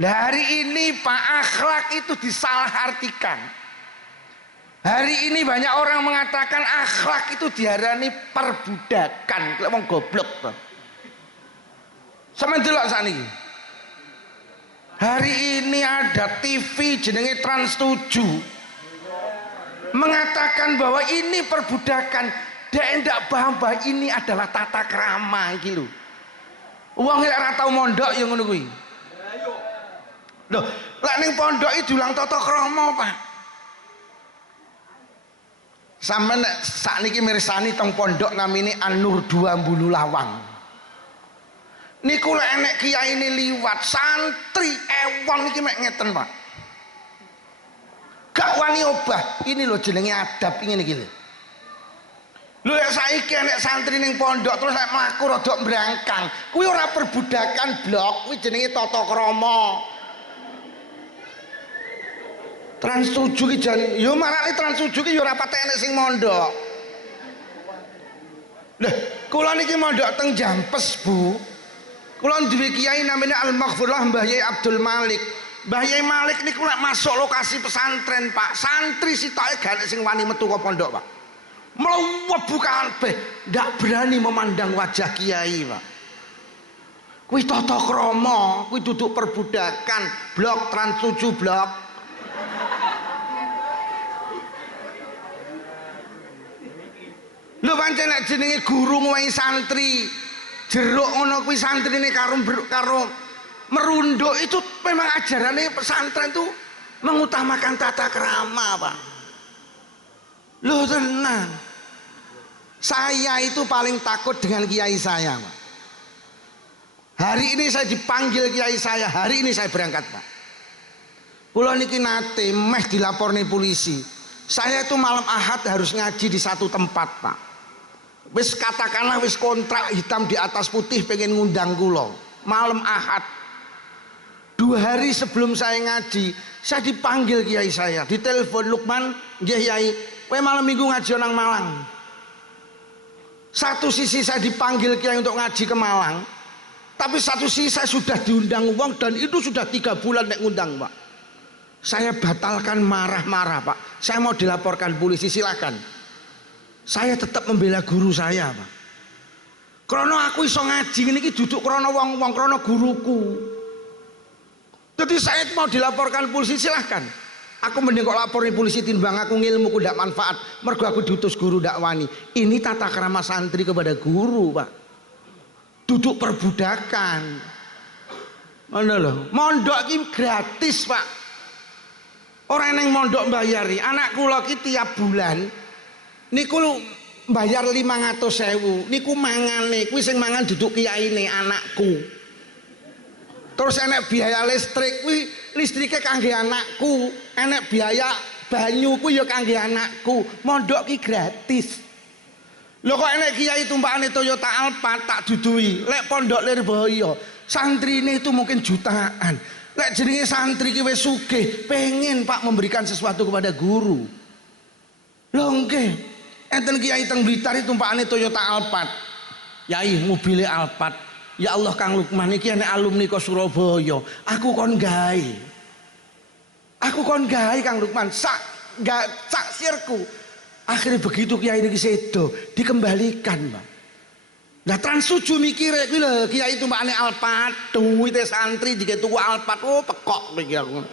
Lah hari ini Pak, akhlak itu disalahartikan. Hari ini banyak orang mengatakan akhlak itu diarani perbudakan. Lek wong goblok to. Sampeyan delok sakniki. Hari ini ada TV jenenge Trans 7 mengatakan bahwa ini perbudakan. Dia ndak paham bahwa ini adalah tata krama iki lho. Wong lek ora tau mondok ya ngono kuwi. Loh, lek ning pondok iki diulang tata krama, Pak. Sampeyan nek sakniki mirsani teng pondok namine An-Nur 2 Mbulu Lawang. Niku lek enek kiai ini liwat santri ewon iki mek ngeten, Pak. Gak wani obah. Ini lho jenenge adab ngene iki lho. Lho lek saiki enek santri ning pondok terus lek mlaku rada mbrangkang, kuwi ora perbudakan blok, kuwi jenenge tata krama. Trans 7 ki jan yo marane Trans 7 ki yo ora patek enek sing mondok. Lho, kula niki mondok teng Jampes, Bu. Kula duwe kiai namanya Al-Maghfurlah Mbah Yai Abdul Malik. Mbah Yai Malik niku lek masuk lokasi pesantren, Pak, santri sitoke gak sing wani metu ke pondok, Pak. Mlebu kabeh, ndak berani memandang wajah kiai, Pak. Kuwi tata krama, kuwi duduk perbudakan, blok Trans 7 blok. Lho pancen nek jenenge guru ngowahi santri, jeruk ngono kuwi santrine karo merunduk itu memang ajarannya pesantren itu mengutamakan tata krama, Pak. Loh tenang, saya itu paling takut dengan kiai saya, Pak. Hari ini saya dipanggil kiai saya, hari ini saya berangkat, Pak. Kula niki nate meh dilaporni polisi. Saya itu malam Ahad harus ngaji di satu tempat, Pak. Wis katakanlah wis kontrak hitam di atas putih pengen ngundang kula. Malam Ahad 2 hari sebelum saya ngaji, saya dipanggil kiai saya, ditelepon, Lukman, nggih Yai, kowe malam minggu ngaji nang Malang. Satu sisi saya dipanggil kiai untuk ngaji ke Malang, tapi satu sisi saya sudah diundang uang dan itu sudah 3 bulan nek ngundang, Pak. Saya batalkan marah-marah, Pak. Saya mau dilaporkan polisi, silakan. Saya tetap membela guru saya, Pak. Krono aku iso ngaji ngene iki duduk krono wong-wong, krono guruku. Jadi saya mau dilaporkan polisi, silahkan. Aku mending kok lapor polisi timbang aku ngilmuku ndak manfaat. Mergo aku diutus guru ndak wani. Ini tata krama santri kepada guru, Pak. Duduk perbudakan. Ngono lho. Mondok iki gratis, Pak. Orang yang mondok bayari. Anak kula ki tiap bulan niku bayar 500.000. Niku mangane, kuwi sing mangan duduk kiyaine anakku. Terus enek biaya listrik, kuwi listrike kangge anakku, enek biaya banyu kuwi ya kangge anakku. Mondok ki gratis. Lho kok enek kiai tumpakane Toyota Alphard tak dudui. Lek pondok Lirboyo, santrine itu mungkin jutaan. Lek jenenge santri ki wis sugih, pengen Pak memberikan sesuatu kepada guru. Lho nggih, enten kiai teng Blitar tumpakane Toyota Alphard. Yai mobile Alphard. Ya Allah Kang Lukman iki enek alumni kok Surabaya. Aku kon gawe. Aku kon gawe Kang Lukman sak sirku. Akhirnya begitu kiai niki sedo dikembalikan, Pak. Lah Trans 7 mikire kuwi lho kiai tumpakane Alphard, duwite santri diketuku Alphard. Oh pekok iki aku.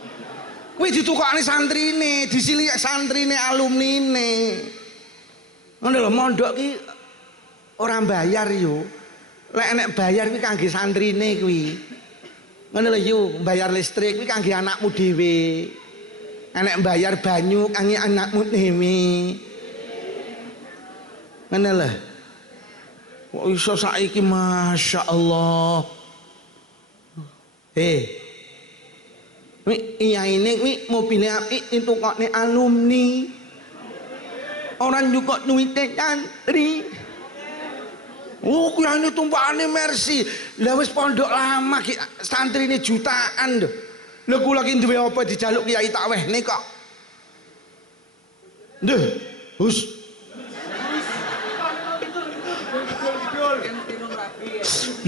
Kuwi ditukokne santrine, disilik santrine alumnine. Ngono lho mondok ki ora bayar yo. Lek enek bayar kuwi kangge santrine kuwi. Ngono lho yo, bayar listrik kuwi kangge anakmu dhewe. Enek bayar banyu kangge anakmu dhewe. Ngono lho. Kok iso saiki Masya Allah. Iya ini mobilnya api itu kok nih alumni. Orang juga duitnya santri. Oh kuyane tumpakane Mercy. Lah wis pondok lama ki santri ini jutaan lho. Lha kula ki duwe apa dijaluk kiai tak wehne kok. Ndeh, hus.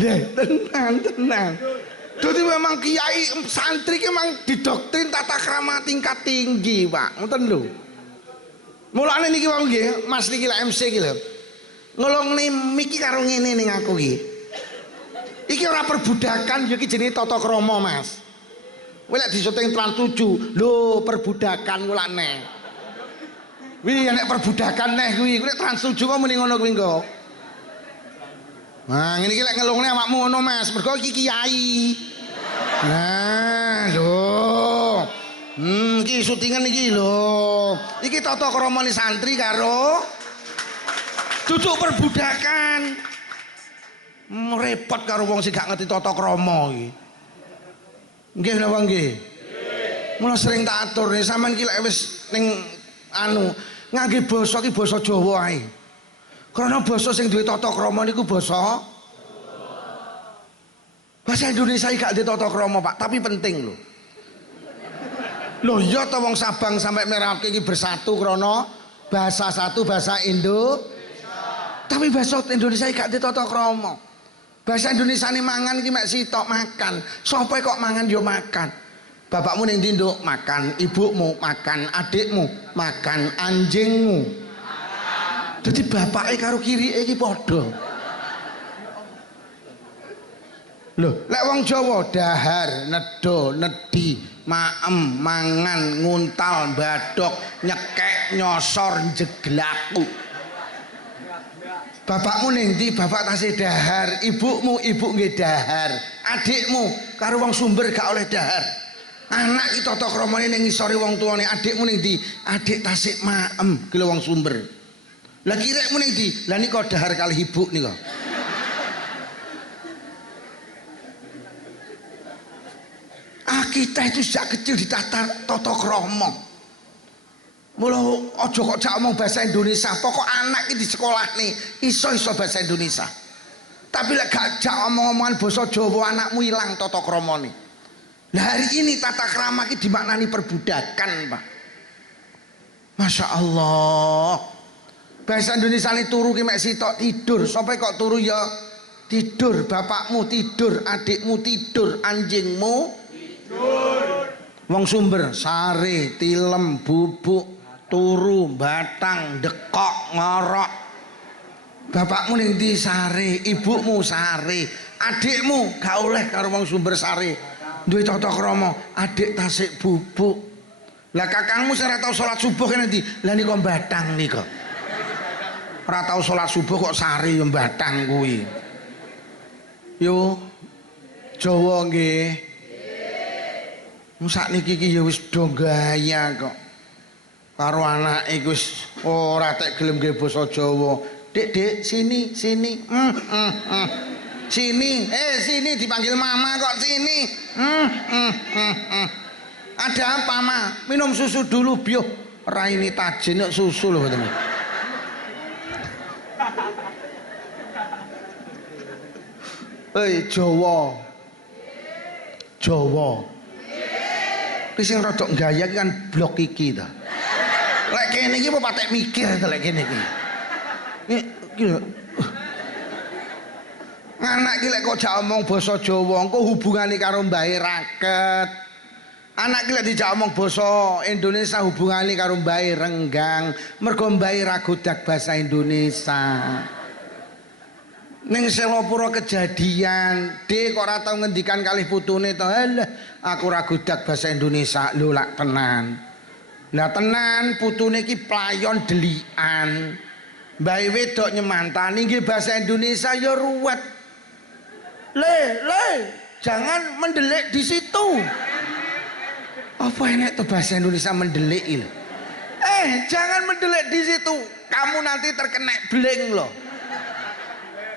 Lah tenang. Jadi memang kiai santri ki memang didoktrin tata krama tingkat tinggi, Pak. Ngoten lho. Mulane niki wong nggih, Mas niki lek MC iki lho. Ngelongne miki karo ngene ning aku iki. Iki ora perbudakan, ya iki jenenge tata krama, Mas. Kowe lek disyuting Trans 7, lho perbudakan kok lak neh. Wi nek perbudakan neh kuwi, lek Trans 7 kok muni ngono kuwi kok. Nah, ngene iki lek ngelungne awakmu ngono, Mas. Mergo iki kiai. Nah, lho. Iki syutingan iki lho. Iki tata kramane santri karo duduk perbudakan. Repot karo wong sing gak ngerti tata krama iki. Nggih napa nggih? Mula sering tak atur nih sampean iki lek wis ning anu ngangge basa iki basa Jawa ae. Karena basa sing duwe tata krama niku basa Indonesia iki gak duwe tata krama, Pak, tapi penting lho. Loh iya to wong Sabang sampai Merauke iki bersatu krana bahasa satu bahasa Indonesia. Tapi bahasa Indonesia iki gak duwe tata krama. Bahasa Indonesia ini mangan iki mek sitok makan. Sopo kok mangan yo makan. Bapakmu ning ndi nduk makan, ibumu makan, adikmu makan, anjingmu. Dadi bapake karo kirike iki padha. Lho, lek wong Jawa dahar, nedo, nedi, maem, mangan, nguntal, badok, nyekek, nyosor, jeglaku. Bapakmu ning ndi? Bapak tasih dahar, ibumu ibu nggih dahar, adikmu karo wong Sumber gak oleh dahar. Anak iki tata kramane ning ngisore wong tuane, adikmu ning ndi? Adik tasik maem ki wong Sumber. Lah kirekmu ning ndi? Lah nika dahar kali ibu nika. Kita itu sejak kecil ditata tata krama. Mula aja kok jak omong bahasa Indonesia, pokok anak iki di sekolah nih iso bahasa Indonesia. Tapi lek gak jak omong-omongan basa Jawa anakmu ilang tata kramane. Nah hari ini tata krama iki dimaknani perbudakan, Pak. Masya Allah. Bahasa Indonesia ini turu ki mek sitok tidur, sampai kok turu ya tidur, bapakmu tidur, adikmu tidur, anjingmu wong Sumber sare, tilem, bubuk, turu, batang, dekok, ngorok. Bapakmu ning ndi sare, ibumu sare, adikmu gak oleh karo wong Sumber sare. Duwe tata krama, adik tasik bubuk. Lah kakangmu sing ora tau salat subuh kene ndi? Lah nika batang nika. Ora tau salat subuh kok sare ya batang kuwi. Yo Jawa nggih. Sakniki iki ya wis do gaya kok. Karo anake wis ora tek gelem nggih basa Jawa. Dik, sini. Sini, sini dipanggil mama kok sini. Ada apa, Ma? Minum susu dulu, biyo. Raini tajin kok susu lho mboten. Jawa. Ki sing rada gaya iki kan blok iki to. Lek kene iki apa patek mikir to lek kene iki. Iki lho. Anak iki lek kok jak omong basa Jawa, engko hubungane karo mbahe raket. Anak iki lek dijak omong basa Indonesia hubungane karo mbahe renggang, mergo mbahe ra godak basa Indonesia. Ning Selopuro kejadian, Dek kok ora tau ngendikan kalih putune to. Halah, aku ora godak basa Indonesia. Lho lak tenan. Lah tenan putune iki playon delikan. Mbahe wedok nyemantani nggih basa Indonesia ya ruwet. Le, jangan mendelik di situ. Apa enek tuh bahasa Indonesia mendelik il? Jangan mendelik di situ. Kamu nanti terkena bling loh.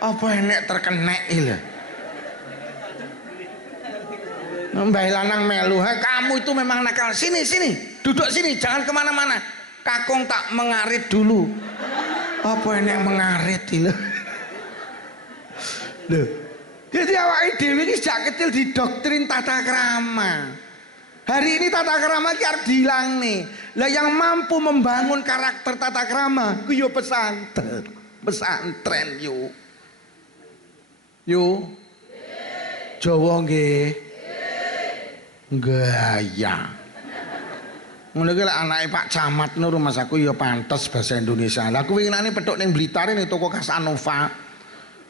Apa enek terkena il? Mbah lanang melu, kamu itu memang nakal. Sini, duduk sini, jangan kemana-mana. Kakung tak mengarit dulu. Apa enek mengarit il? Loh. Jadi awake dhewe iki sejak kecil didoktrin tata krama. Hari ini tata krama iki arep diilangne. Lah yang mampu membangun karakter tata krama ku yo pesantren. Pesantren yo. Jawa nggih. Gaya. Ngono ki lek anake Pak Camat no rumah aku ya pantes bahasa Indonesia. Lah aku winginane petuk ning Blitar ning toko Casanova.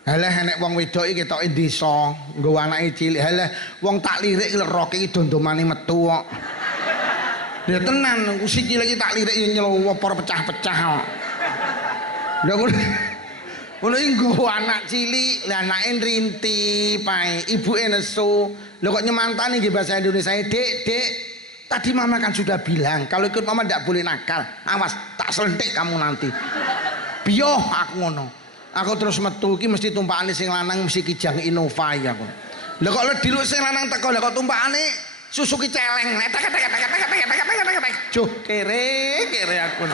Halah enek wong wedok iki ketoke desa, nggawa anake cilik. Halah wong tak lirik leroke iki dondomane metu kok. Ya tenan, ku sikile iki tak lirik ya nyelowopor pecah-pecah kok. Lah ngono iki nggawa anak cilik, lah anake nrinti pae, ibuke nesu. Lho kok nyemantani nggih bahasa Indonesia, Dek, tadi mama kan sudah bilang kalau ikut mama tidak boleh nakal. Awas, tak selentik kamu nanti. Biyoh aku ngono. Aku terus metu ki mesti tumpakane sing lanang mesti Kijang Innova ya aku. Lah kok le diluk sing lanang teko, lah kok tumpakane Suzuki celeng. Juh, kere aku.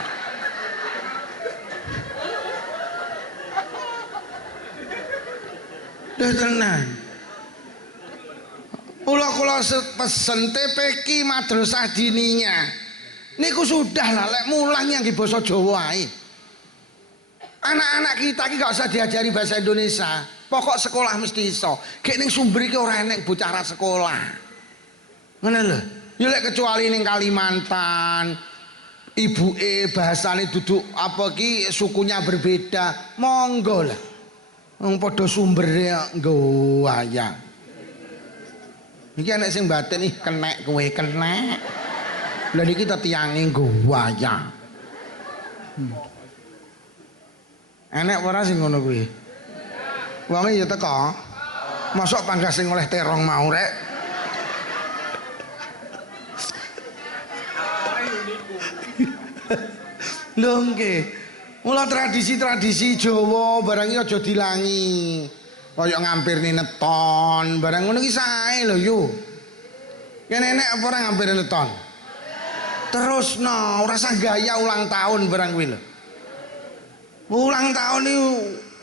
Dah tenang. Kula pesen TPQ Madrasah Diniyah. Niku sudah lah lek mulang yang di basa Jawa ae. Anak-anak kita iki gak usah diajari bahasa Indonesia. Pokok sekolah mesti iso. Gek ning sumber iki ora enek bocah sekolah. Ngono lho. Ya lek kecuali ning Kalimantan, ibuke bahasane duduk apa ki sukunya berbeda, monggo lah. Wong padha sumbere nggo wayang. Iki anak sing batin ih kenek kowe kenek. Lah niki ta tiyange nggo wayang. Enek ora sing ngono kuwi. Wonge ya teko. Mosok panggas sing oleh terong mau rek. Lho nggih. Mula tradisi-tradisi Jawa barang iki aja dilangi. Kaya ngampirne neton, barang ngono ki sae lho yo. Yen enek apa ora ngampirne neton? Terusno, ora usah gaya ulang tahun barang kuwi lho. Ulang tahun itu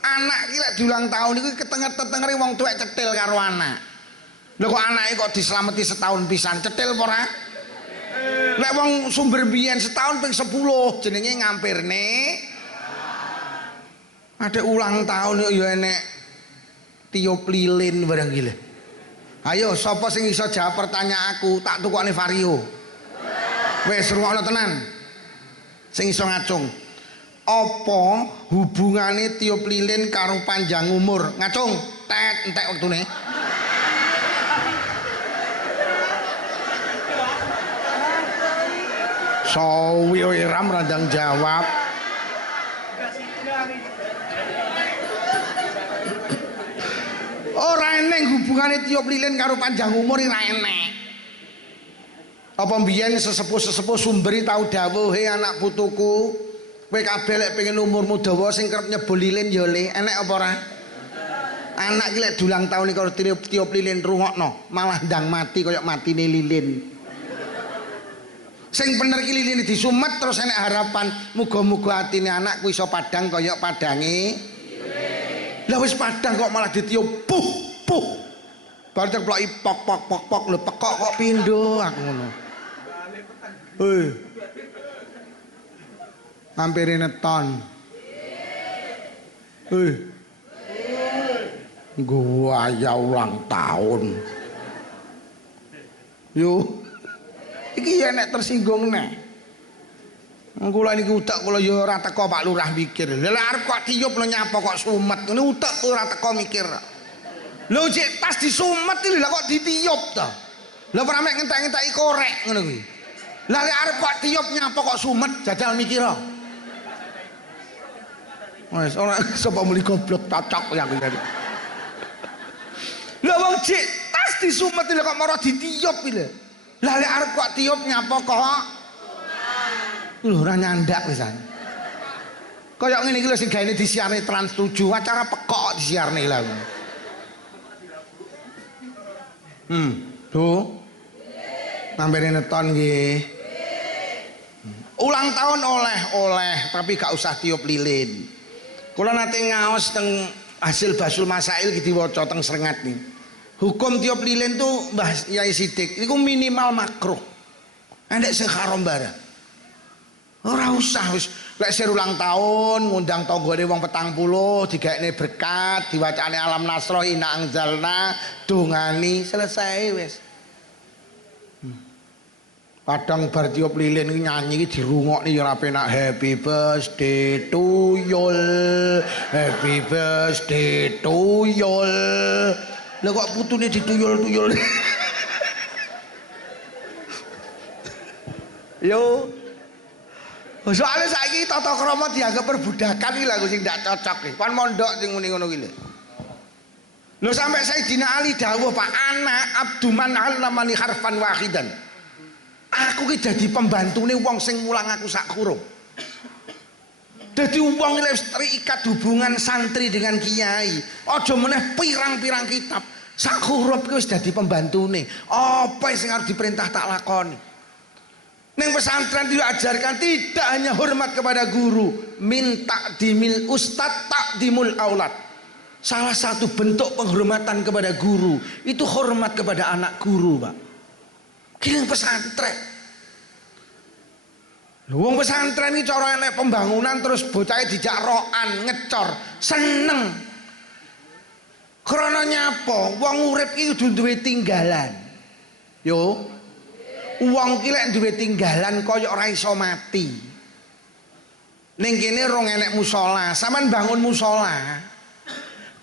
anak iki lek diulang tahun iku ketenger-tetengere wong tuwek cetil karo anak. Lho kok anake kok dislameti setahun pisan, cetil apa ora? Lek wong sumber biyen setahun ping 10 jenenge ngampirne. Ada ulang tahun ya enek tiup lilin barang gila. Ayo sapa sing iso jawab pertanyaan aku, tak tukokne vario. Wis rungokno tenan. Sing iso ngacung. Apa hubungane tiup lilin karo panjang umur? Ngacung, entek wektune. Sawi ram randang jawab. Ora enek hubungane tiup lilin karo panjang umur ora enek. Apa mbiyen sesepuh-sesepuh sumberi tau dawuh, "He anak putuku, kowe kabeh lek pengen umurmu dawa sing kerep nyebul lilin ya le." Enek apa ora? Anak iki lek dulang taun karo tiup lilin rungokno, malah ndang mati kaya matine lilin. Sing bener ki liline disumet terus enek harapan, muga-muga atine anak ku iso padhang kaya padange. Lah wis padhang kok malah ditiup puh puh. Bar ceploki pok pok pok pok lho pekok kok pindho aku ngono. Hei. Hampir neton. Hei. Gua ya ulang tahun. Yo. Iki ya nek tersinggung nek. Kula niki utek kula ya ora teko Pak Lurah mikir. Lah arep kok tiup lho nyapa kok sumet. Ngene utek ora teko mikir. Lho cek tas disumet iki lha kok ditiup to. Lah ora mek ngentek-ngenteki korek ngono kuwi. Lah arep kok tiup nyapa kok sumet jajal mikir. Wes ora sapa muli goblok cocok ya kuwi. Lah wong cek tas disumet lho kok mara ditiup iki lho. Lah lek arep kok tiup nyapa kok lho ora nyandak pisan. Kaya ngene iki lho sing gaene disiarne Trans 7, acara pekok disiarne lha. Tuh. Nampere neton nggih. Ulang tahun oleh tapi gak usah tiup lilin. Kula nate ngaos teng hasil Basul Masail iki diwaca teng Srengat nih. Hukum tiup lilin tuh Mbah Yai Sidik itu minimal makruh. Endek sing haram barang. Ora usah wis lek sir ulang tahun ngundang tanggane wong 40 digaekne berkat, diwacane alam nasroh inna anzalna, dongani selesai wis. Kadang bar tiup lilin nyanyi iki dirungokne ya ora penak. Happy birthday to you. Happy birthday to you. Lah kok putune dituyul-tuyul. Yo. Soale saiki tata krama dianggap perbudakan iki lha sing ndak cocok iki. Kon mondok sing ngono iki lho. Lho sampai Sayyidina Ali dawuh Pak, anak abduman allamani harfan wahidan. Aku ki dadi pembantune wong sing mulang aku sak huruf. Dadi wong wis terikat hubungan santri dengan kiai. Aja meneh pirang-pirang kitab. Sak huruf ki wis dadi pembantune. Apa sing harus diperintah tak lakoni. Ning pesantren diajarkan tidak hanya hormat kepada guru, minta dimil ustad takdimul aulad. Salah satu bentuk penghormatan kepada guru itu hormat kepada anak guru, Pak. Kiling pesantren. Wong pesantren iki cara enek pembangunan terus bocahe dijak rokan, ngecor, seneng. Krana nyapa? Wong urip iki kudu duwe tinggalan. Yo. Wong ki lek duwe tinggalan kaya ora iso mati. Ning kene rong enek musala, sampean bangun musala.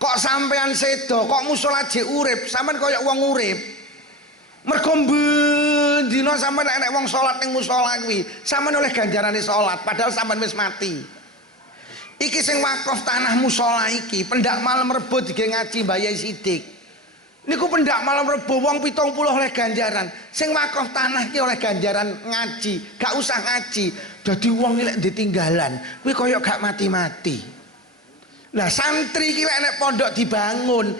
Kok sampean sedo, kok musala jek urip, sampean kaya wong urip. Mergo dina sampean enek wong salat ning musala kuwi, sampean oleh ganjarane salat padahal sampean wis mati. Iki sing wakaf tanah musala iki, pendak malam Rebo dige ngaji Mbah Yai Sidik. Niku pendak malam Rebo wong 70 oleh ganjaran. Sing wakaf tanah ki oleh ganjaran ngaji, gak usah ngaji. Dadi wong lek ditinggalan, kuwi kaya gak mati-mati. Lah santri ki lek nek pondok dibangun,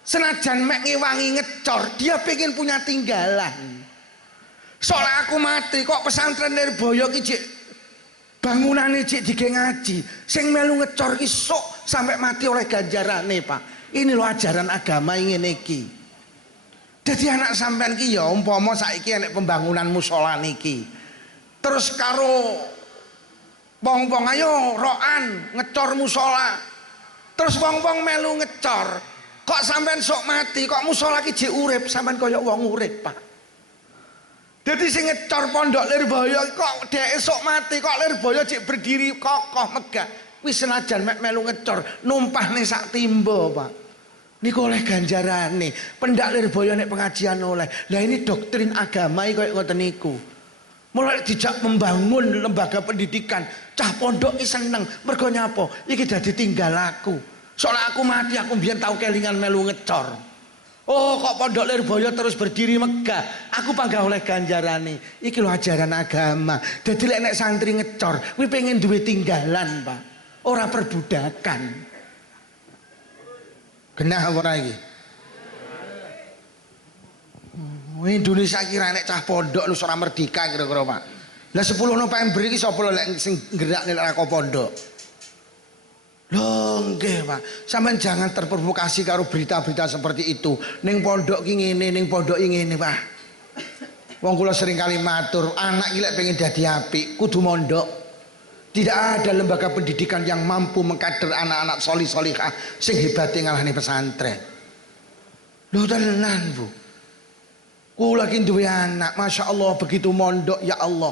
senajan mek ngewangi ngecor, dia pengen punya tinggalan. Soalnya aku mati kok pesantren Lirboyo ki cik bangunane cik dige ngaji, sing melu ngecor ki sok sampai mati oleh ganjarane, Pak. Ini loh ajaran agama ingin iki. Jadi anak sampean ki ya umpama saiki enek pembangunan musala niki. Terus karo wong-wong ayo rokan ngecor musala. Terus wong-wong melu ngecor. Kok sampean sok mati, kok musala ki jek urip, sampean kaya wong urip, Pak. Dadi sing ngecor pondok Lirboyo kok dhek sok mati, kok Lirboyo jek berdiri kokoh megah. Kuwi senajan mek melu ngecor, numpah ning sak timba, Pak. Niku oleh ganjarane. Pendak Lirboyo nek pengajian oleh. Lah ini doktrin agama iki koyo ngoten niku. Mulai dijak membangun lembaga pendidikan, cah pondok iki seneng, mergo nyapa? Iki dadi tinggal aku. Soalnya aku mati, aku biyen tau kelingan melu ngecor. Oh, kok pondok Lirboyo terus berdiri megah. Aku panggah oleh ganjarane. Iki lho ajaran agama. Dadi lek nek santri ngecor, kuwi pengen duwe tinggalan, Pak. Ora perbudakan. Genah ora iki? Indonesia kira nek cah pondok lu ora merdeka kira-kira, Pak. Lah 10 November iki sapa lek sing gerakne lek ora pondok? Loh nggih, Pak. Sampeyan jangan terprovokasi karo berita-berita seperti itu. Ning pondok ki ngene, ning pondok ki ngene, Pak. Wong kula sering kali matur, anak iki lek pengen dadi apik kudu mondok. Tidak ada lembaga pendidikan yang mampu mengkader anak-anak solih-solihah sing hebatnya ngalahne pesantren. Lho tenan, Bu. Kula iki duwe anak, Masya Allah begitu mondok, ya Allah.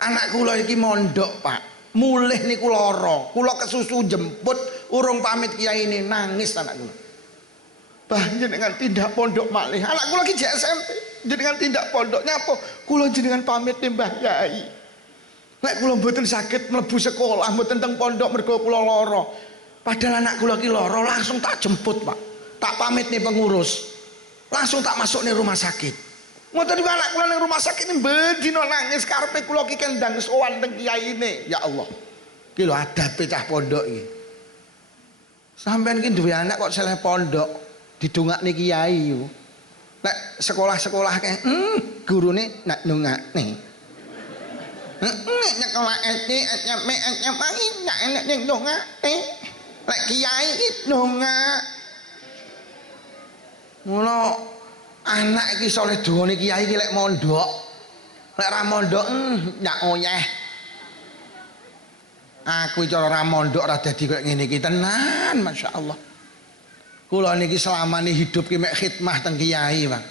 Anak kula iki mondok, Pak. Mulih niku lara. Kula kesusu jemput, urung pamit kiai ini nangis anak kula. Bah jenengan tindak pondok malih. Anak kula iki SMP, jenengan tindak pondok nyapa? Kula jenengan pamit nih Mbah Yai. Nek kula mboten saged mlebu sekolah, mboten teng pondok mergo kula lara. Padahal anak kula ki lara, langsung tak jemput, Pak. Tak pamit nih pengurus. Langsung tak masuk nih rumah sakit. Ngoten niku anak kula ning rumah sakit ini bendina nangis karepe kula ki kendang sowan teng kiyaine. Ya Allah. Ki lho adabe cah pondok iki. Sampeyan ki duwe anak kok seleh pondok, didongakne kiai yo. Nek sekolah-sekolah kae, gurune nak ndongakne. Nyekolah SD, SMP, SMA iki ndak enek ning ndongakne. Lek kiai iki ndongak. Mula anak iki soleh dongane kiai iki lek mondok. Lek ra mondok ndak oyeh. Aku cara ra mondok ora dadi koyo ngene iki tenan, masyaallah. Kula niki selamane hidup ki mek khidmah teng kiai, Pak.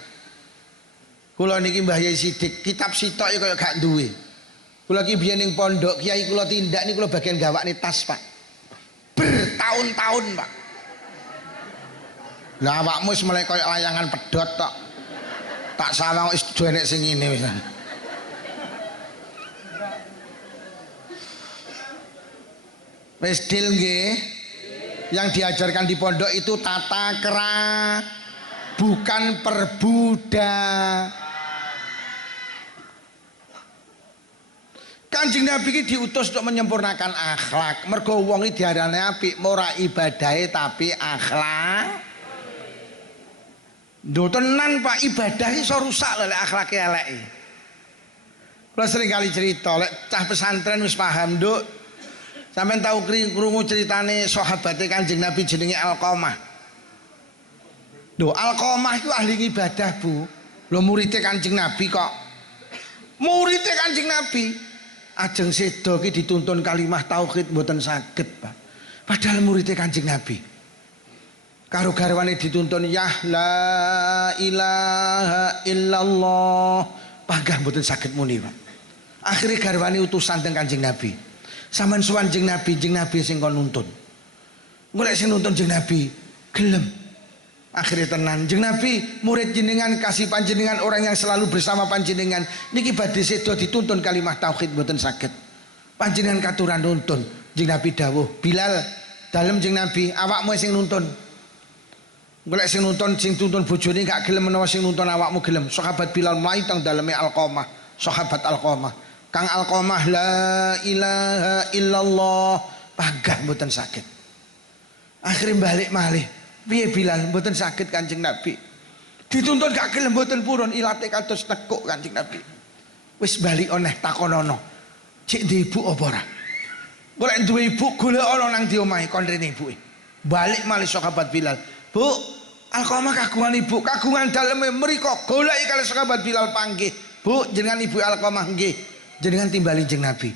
Kula niki Mbah Yai Sidik, kitab sitok ya kaya gak duwe. Kula ki biyen ning pondok kiai kula tindak niku kula bagian gawakne tas, Pak. Bertahun-tahun, Pak. Lah awakmu wis mulai kaya layangan pedhot tok. Tak sawang wis enek sing ngene wis. Wis dil nggih. Yang diajarkan di pondok itu tata kera, bukan perbudak. Kanjeng Nabi iki diutus untuk menyempurnakan akhlak. Mergo wong iki diarani apik, ora ibadahe tapi akhlak. Lho tenan Pak, ibadah iso rusak lek akhlake elek. Kula sering kali cerita, lek cah pesantren wis paham, Nduk. Sampeyan tahu krungu ceritane sahabate Kanjeng Nabi jenenge Alqamah. Lho Alqamah iku ahli ibadah, Bu. Lho muridé Kanjeng Nabi kok. Muridé Kanjeng Nabi. Ajeng sedo ki dituntun kalimah tauhid mboten saged, Pak. Padahal muridé Kanjeng Nabi. Karo garwane dituntun ya la ilaha illallah. Panggah mboten saged muni, Pak. Akhire garwane utusan teng Kanjeng Nabi. Sampeyan suwan Jeng Nabi sing kon nuntun. Golek sing nuntun Jeng Nabi, gelem. Akhirnya tenan Jeng Nabi, murid jenengan kasih panjenengan orang yang selalu bersama panjenengan niki badhe sedo dituntun kalimah tauhid mboten saged. Panjenengan katuran nuntun. Jeng Nabi dawuh, Bilal dalem Jeng Nabi, awakmu sing nuntun. Golek sing nuntun, sing tuntun bojone gak gelem menawa sing nuntun awakmu gelem. Sahabat Bilal mlayu teng daleme Alqamah. Sahabat Alqamah, Kang Alqamah la ilaha illallah, panggah mboten saged. Akhirnya balik malih. Piye Bilal mboten saged Kanjeng Nabi. Dituntun gak gelem mboten purun, ilate kados tekuk Kanjeng Nabi. Wis bali oneh takonono. Cek ndek ibu apa ora? Golek duwe ibu golek ana nang ndi omahe kon rene ibuke. Balik malih sahabat Bilal. Bu, Alqamah kagungan ibu, kagungan daleme mriko goleki kali sahabat Bilal panggih. Bu, jenengan ibu Alqamah nggih. Jenengan timbali Jeng Nabi.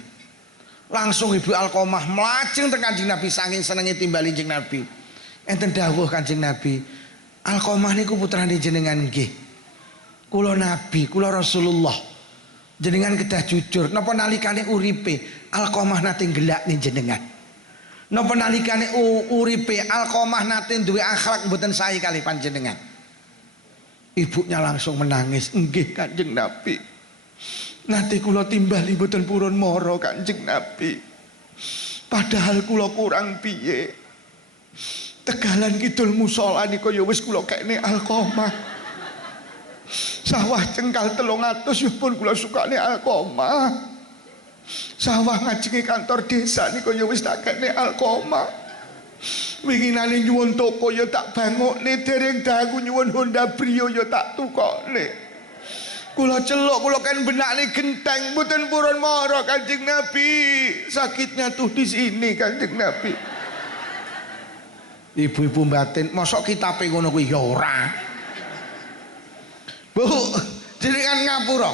Langsung ibu Alqamah mlajeng teng Kanjeng Nabi saking senenge timbali Jeng Nabi. Enten dawuh Kanjeng Nabi, Alqamah niku putrane jenengan nggih. Kula Nabi, kula Rasulullah. Jenengan kedah jujur, napa nalikane uripe Alqamah nate gelakne jenengan. Napa nalikane uripe Alqamah nate duwe akhlak mboten sae kali panjenengan. Ibunya langsung menangis, nggih Kanjeng Nabi. Nate kula timbali mboten purun mara Kanjeng Nabi. Padahal kula kurang piye. Tegalan kidul musola niku ya wis kula kene Alqamah. Sawah cengkal 300 ya pun kula sukane Alqamah. Sawah ngajenge kantor desa niku ya wis tak kene Alqamah. Winginane nyuwun toko ya tak bangokne, dereng daku nyuwun Honda Brio ya tak tukokne. Kula celuk kula kan benakne genteng mboten purun mara Kanjeng Nabi. Sakitnya tuh di sini Kanjeng Nabi. Ibu-ibu batin, mosok kitabe ngono kuwi ya ora. Bu, jenengan ngapura.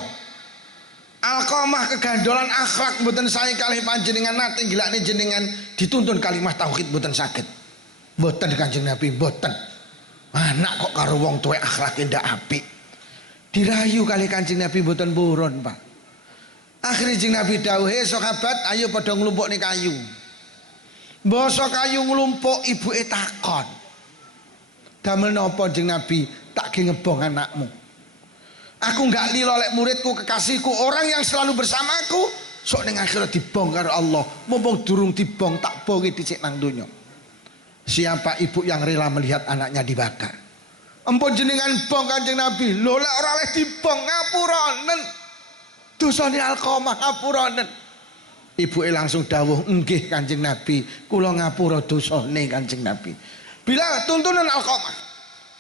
Alqamah kegandolan akhlak mboten sae kalih panjenengan nate gilakne jenengan dituntun kalimah tauhid mboten saged. Mboten Kanjeng Nabi mboten. Anak kok karo wong tuwek akhlake ndak apik. Dirayu kali Kanjeng Nabi mboten purun, Pak. Akhire Jeng Nabi dawuh, "He sahabat, ayo padha nglumpukne kayu." Basa kayu nglumpuk ibuke takon. Damel napa Jeng Nabi? Tak ge ngebong anakmu. Aku enggak lila lek muridku kekasihku orang yang selalu bersamaku sok ning akhirat dibong karo Allah. Mumpung durung dibong tak bongi dicek nang donya. Siapa ibu yang rela melihat anaknya dibakar? Empun jenengan bong Kanjeng Nabi. Lho lek ora oleh dibong ngapuranen. Dosane Alqamah ngapuranen. Ibuke langsung dawuh, "Nggih Kanjeng Nabi, kula ngapura dosane Kanjeng Nabi." Bilal tuntunan Alqamah.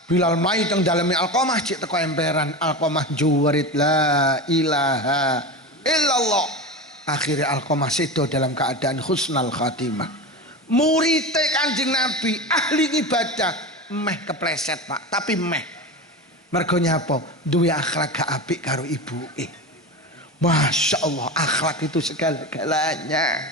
Bilal mai teng daleme Alqamah cek teko emperan. Alqamah juwarit la ilaha illallah. Akhirnya Alqamah sedo dalam keadaan husnal khatimah. Murid Kanjeng Nabi, ahli ibadah, meh kepleset Pak, tapi meh. Mergo nyapa? Duwe akhlak gak apik karo ibuke. Masya Allah, akhlak itu segala-galanya.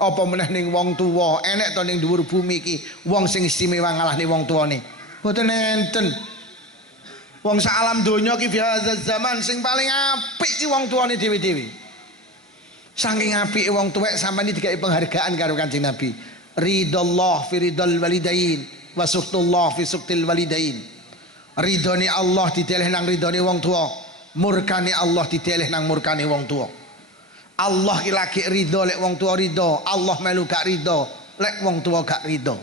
Apa meneh ning wong tuwa, enek to ning dhuwur bumi iki wong sing istimewa ngalahne wong tuwane. Mboten enten. Wong sak alam donya ki fi hadzal zaman sing paling apik ki wong tuane dhewe-dhewe. Saking apike wong tuwek sampeyan dikai penghargaan karo Kanjeng Nabi. Ridallah fi ridal walidain wa suqtullah fi suqtil walidain. Ridhone Allah dideleh nang ridhone wong tuwa, murkane Allah dideleh nang murkane wong tuwa. Allah ki lagi ridho lek wong tuwa ridho, Allah melu gak ridho lek wong tuwa gak ridho.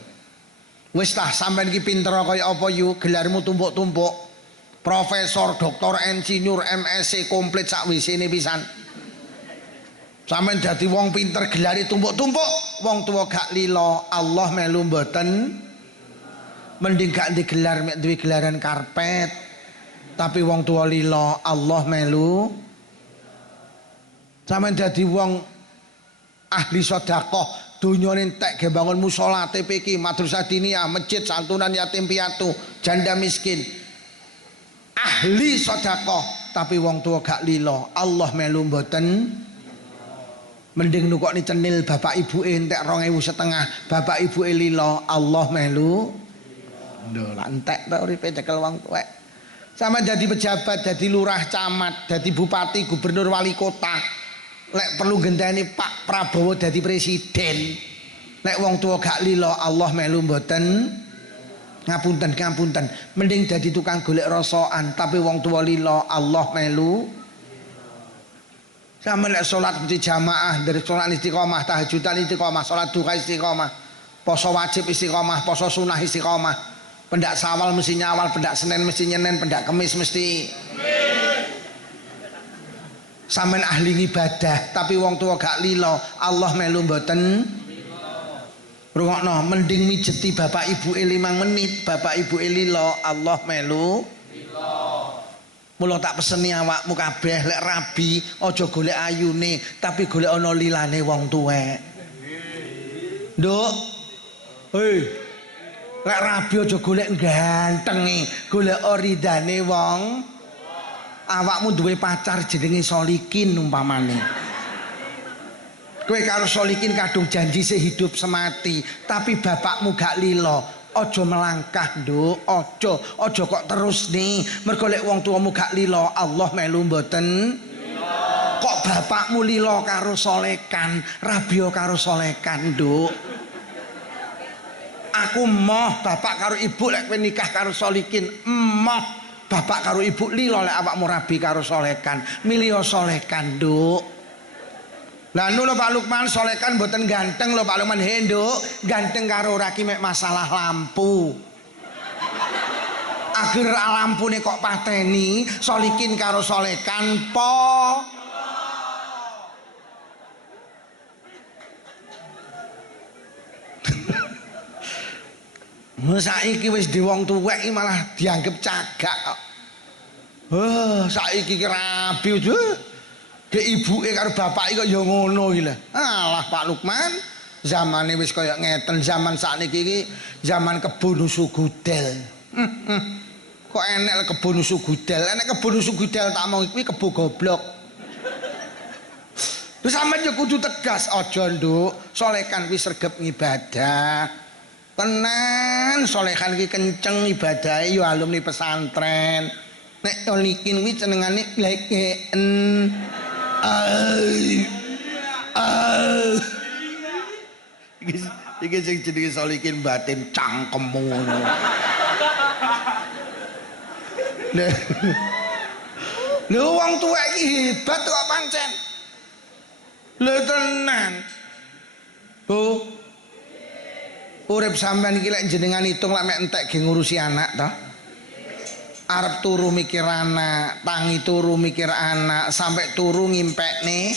Wis tah sampeyan ki pinter kaya apa yu, gelarmu tumpuk-tumpuk. Profesor, doktor, insinyur, MSc komplit sak wisine pisan. Sampeyan dadi wong pinter gelare tumpuk-tumpuk, wong tuwa gak lila, Allah melu mboten. Mending gak digelar mek duwe gelaran karpet. Tapi wong tuwa lila, Allah melu. Sampeyan dadi wong ahli sedekah, dunyane entek ge bangun musala, TPQ, madrasah diniyah, masjid, santunan yatim piatu, janda miskin. Ahli sedekah tapi wong tua gak lilo, Allah melu mboten. Mending nukokni cenil bapak ibu entek 2.500, bapak ibu lilo, Allah melu. Lho lak entek ta uripe cekel wong tuwek. Sampe jadi pejabat, jadi lurah, camat, jadi bupati, gubernur, wali kota. Lek perlu genteni Pak Prabowo jadi presiden. Lek wong tua gak lilo, Allah melu mboten. Ngapunten, mending jadi tukang golek rosokan tapi wong tua lilo, Allah melu. Sama lek salat berjamaah, dari salat istiqomah, tahajudan istiqomah, salat duha istiqomah, poso wajib istiqomah, poso sunah istiqomah, pendak sawal mesti nyawal, pendak Senin mesti nyenen, pendak Kemis mesti. Sampeyan ahli ibadah tapi wong tua gak lilo, Allah melu mboten. Rungokno, mending mijeti bapak ibu 5 menit, bapak ibu lilo, Allah melu. Mula tak peseni awakmu kabeh lek rabi aja golek ayune, tapi golek ana lilane wong tuwek. Nduk. Hei. Lek rabi aja golek gantenge, golek ridane wong. Awakmu duwe pacar jenenge Solikin umpamane. Kowe karo Solikin kadung janji sehidup semati, tapi bapakmu gak lilo, ojo melangkah nduk, ojo kok terus nih. Mergo lek wong tuamu gak lilo, Allah melu mboten. Kok bapakmu lilo karo Solekan, rabio karo Solekan nduk. Aku moh bapak karo ibu lek kowe nikah karo Solikin, moh bapak karo ibu lilo lek awakmu rabi karo Solekan, milih Solekan nduk. Lah nu lho Pak Lukman, Solekan mboten ganteng lho Pak Lukman. Henduk ganteng karo ora ki mek masalah lampu. Akhir lampune kok pateni, Solikin karo Solekan po. Saiki wis di wong tuwek iki malah dianggep cagak kok. Saiki ki rabi ke ibuke karo bapake kok ya ngono iki lho. Alah Pak Lukman, zamane wis kaya ngeten, zaman sakniki iki zaman kebun usu gudel. Kok enek kebun usu gudel? Enek kebun usu gudel tak mau kuwi kebo goblok. Terus sampeyan yo kudu tegas, aja nduk, Solekan kuwi sregep ngibadah. Tenan, Solekan kuwi kenceng ibadahe yo alumni pesantren. Nek Solikin kuwi cenengane leken. Iki sing jenenge Solikin batin cangkemmu ngono. Lho wong tuwek iki hebat kok pancen. Lho tenan. Bu. Urip sampean iki lek jenengan hitung lek mek entek ge ngurusi anak to. Arep turu mikir anak, tangi turu mikir anak, sampai turu ngimpekne.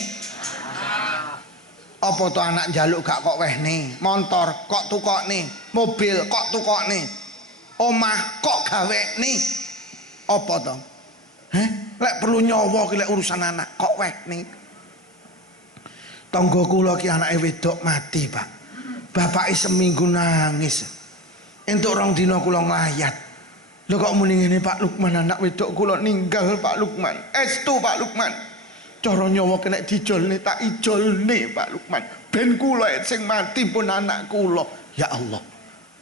Apa to anak njaluk gak kok wehne, motor kok tukokne, mobil kok tukokne, omah kok gawekne. Apa to? Lek perlu nyawa ki lek urusan anak kok wehne. Tangga kula ki anake wedok mati, Pak. Bapake seminggu nangis. Entuk 2 dina kula nglayat. Lho kok muni ngene Pak Lukman, anak wedok kula ninggal Pak Lukman. Estu Pak Lukman. Cara nyawa kena dijolne tak ijolne Pak Lukman. Ben kula sing mati pun anak kula. Ya Allah.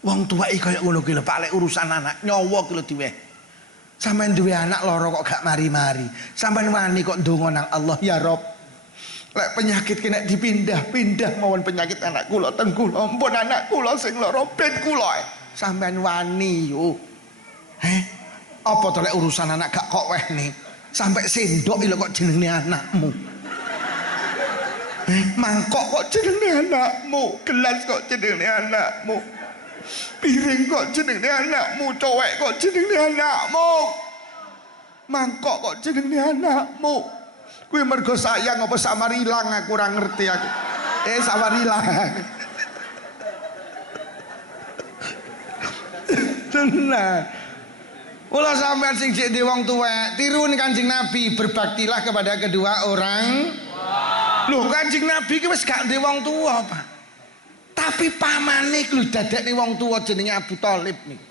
Wong tuwek kaya ngono ki lho Pak, lek urusan anak nyawa ki lho diweh. Sampeyan duwe anak loro kok gak mari-mari. Sampeyan wani kok ndonga nang Allah, ya Rob. Lek penyakit kena dipindah-pindah mawon penyakit anak kula teng kula. Ampun anak kula sing lara ben kula. Sampeyan wani yo. Apa to lek urusan anak gak kok wehne. Sampai sendok lho kok jenenge anakmu. Mangkok kok jenenge anakmu, gelas kok jenenge anakmu. Piring kok jenenge anakmu, cowek kok jenenge anakmu. Mangkok kok jenenge anakmu. Kuwi mergo sayang apa samarilang aku ora ngerti aku. Samarilang. Tenan. Kula sampean sing jek di wong tuwek, tirun Kanjeng Nabi, berbaktilah kepada kedua orang. Loh, Kanjeng Nabi ki wis gak di wong tuwa, Pak. Tapi pamane ku dadekne wong tuwa jenenge Abu Thalib niku.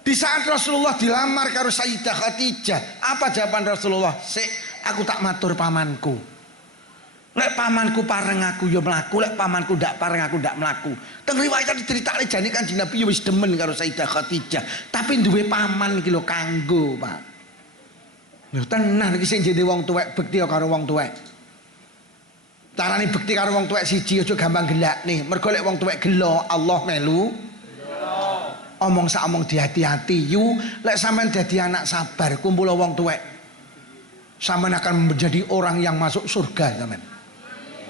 Di saat Rasulullah dilamar karo Sayyidah Khadijah, apa jawaban Rasulullah? Sik, aku tak matur pamanku. Lek pamanku pareng aku ya mlaku, lek pamanku ndak pareng aku ndak mlaku. Teng riwayat diceritakne jane Kanjeng Nabi ya wis demen karo Sayyidah Khadijah, tapi duwe paman iki lho kanggo, Pak. Lho tenan iki sing jene wong tuwek bekti karo wong tuwek. Carane bekti karo wong tuwek siji aja gampang gelakne. Mergo lek wong tuwek gelo, Allah melu. Omong sak omong dihati-hati yu, lek sampean dadi anak sabar kumpul wong tuwek. Sampean akan menjadi orang yang masuk surga sampean.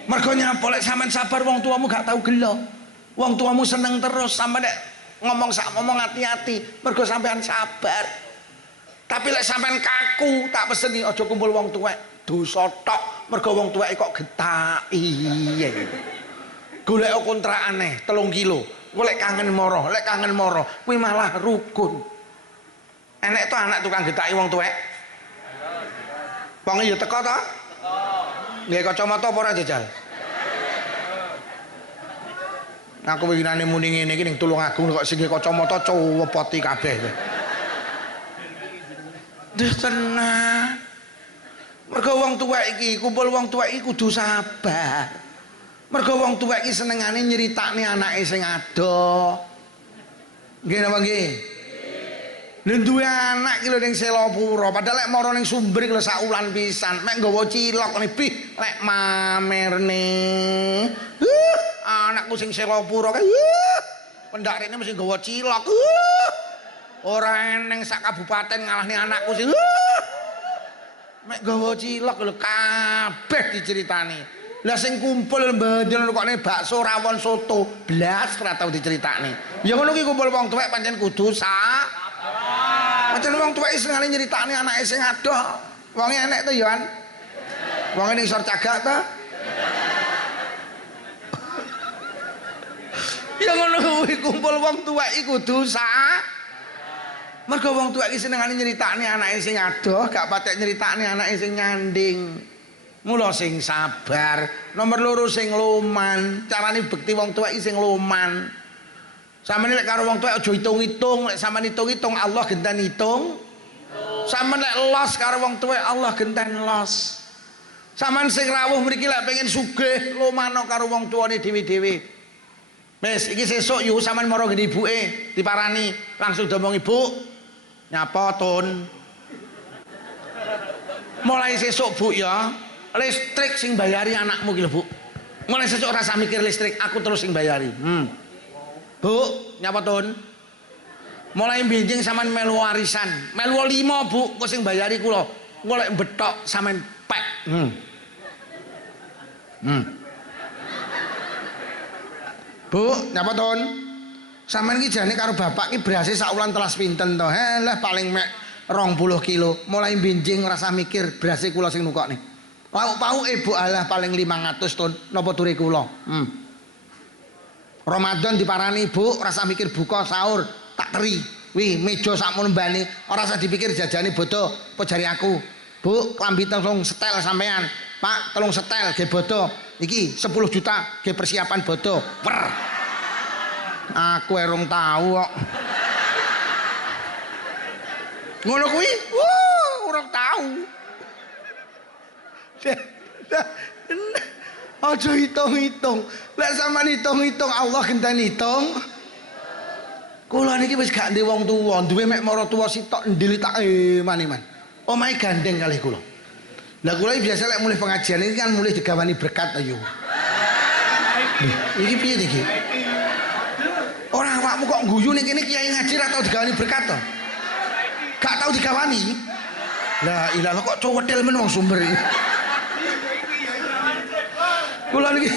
Mergo nyapa lek sampean sabar wong tuamu gak tahu gelo. Wong tuamu seneng terus sampean nek ngomong sak ngomong hati-hati mergo sampean sabar. Tapi lek sampean kaku tak peseni aja kumpul wong tuwek. Dosa tok mergo wong tuwek kok getak. Iya. Golek kontrakane 3 kilo. Golek kangen moro, lek kangen moro kuwi malah rukun. Enek to anak tukang getaki wong tuwek. Wong ya teko to? Nggih kacamata apa ora jajal? Aku winginane muni ngene iki ning Tulungagung kok sing kacamata cuwepoti kabeh. Duh tenan. Mergo wong tuwek iki, kumpul wong tuwek iki kudu sabar. Mergo wong tuwek iki senengane nyeritakne anake sing adoh. Nggih napa nggih? Lha duwe anak ki lho ning Selopuro, padahal lek mara ning Sumber lho sak wulan pisan, mek nggawa cilok lebih lek mamerne. Anakku sing Selopuro kan pendarene mesti nggawa cilok. Ora eneng sak kabupaten ngalahne anakku sing mek nggawa cilok lho kabeh diceritani. Lah sing kumpul mbandel kok ne bakso rawon soto blas ora tau diceritakne. Ya ngono ki kumpul wong tuwek pancen kudu pancen wong tuwek senengane nyeritakne anake sing adoh. Wonge enek to ya an. Wonge ning sor cagak to. Ya ngono kuwi kumpul wong tuwek iki kudu mergo wong tuwek iki senengane nyeritakne anake sing adoh, gak patek nyeritakne anake sing nyanding. Mula sing sabar. Nomor 2 sing loman. Carane bekti wong tuwek iki sing loman. Sampeyan lek karo wong tuwek aja hitung-hitung, lek sampeyan hitung-hitung Allah genten hitung. Sampeyan lek los karo wong tuwek Allah genten los. Sampeyan sing rawuh mriki lek pengen sugih lomano karo wong tuane dhewe-dhewe. Wis iki sesuk yo sampeyan mara ngene ibuke diparani langsung domong ibu. Nyapa Tun? Mulai sesuk Bu ya. Listrik sing bayari anakmu ki lho Bu. Mulai sesuk ora usah mikir listrik, aku terus sing bayari. Bu, nyapa Tun? Mulai benjing sampean melu warisan. Melu 5 Bu, kok sing bayari kula. Golek betok sampean pek. Bu, nyapa Tun? Sampean iki jane karo bapak ki berase sak wulan telas pinten to? Lah paling mek 20 kilo. Mulai benjing ora usah mikir berase kula sing nukokne. Pau-pau ibu alah paling 500 ton napa ture kula. Ramadan diparani ibu ora usah mikir buka sahur tak teri. Wih meja sakmono mbane ora usah dipikir jajane bodo apa jari aku. Bu, klambi telung setel sampean. Pak, telung setel ge bodo. Iki 10 juta ge persiapan bodo. Per. Aku erung tahu kok. Ngono kuwi? Urung tahu. Aja hitung-hitung. Lek sampean hitung-hitung Allah genten hitung. Kula niki wis gak ndek wong tuwa, duwe mek maratuwa sitok ndil tak man. Omahe gandeng kalih kula. Lah kula iki biasa lek mulih pengajian iki kan mulih digawani berkat ayo. Iki piye iki? Ora awakmu kok guyu ning kene kiai ngaji ra tau digawani berkat to? Gak tau digawani. Lah ilah kok cowedel men wong sumber iki. Kula niki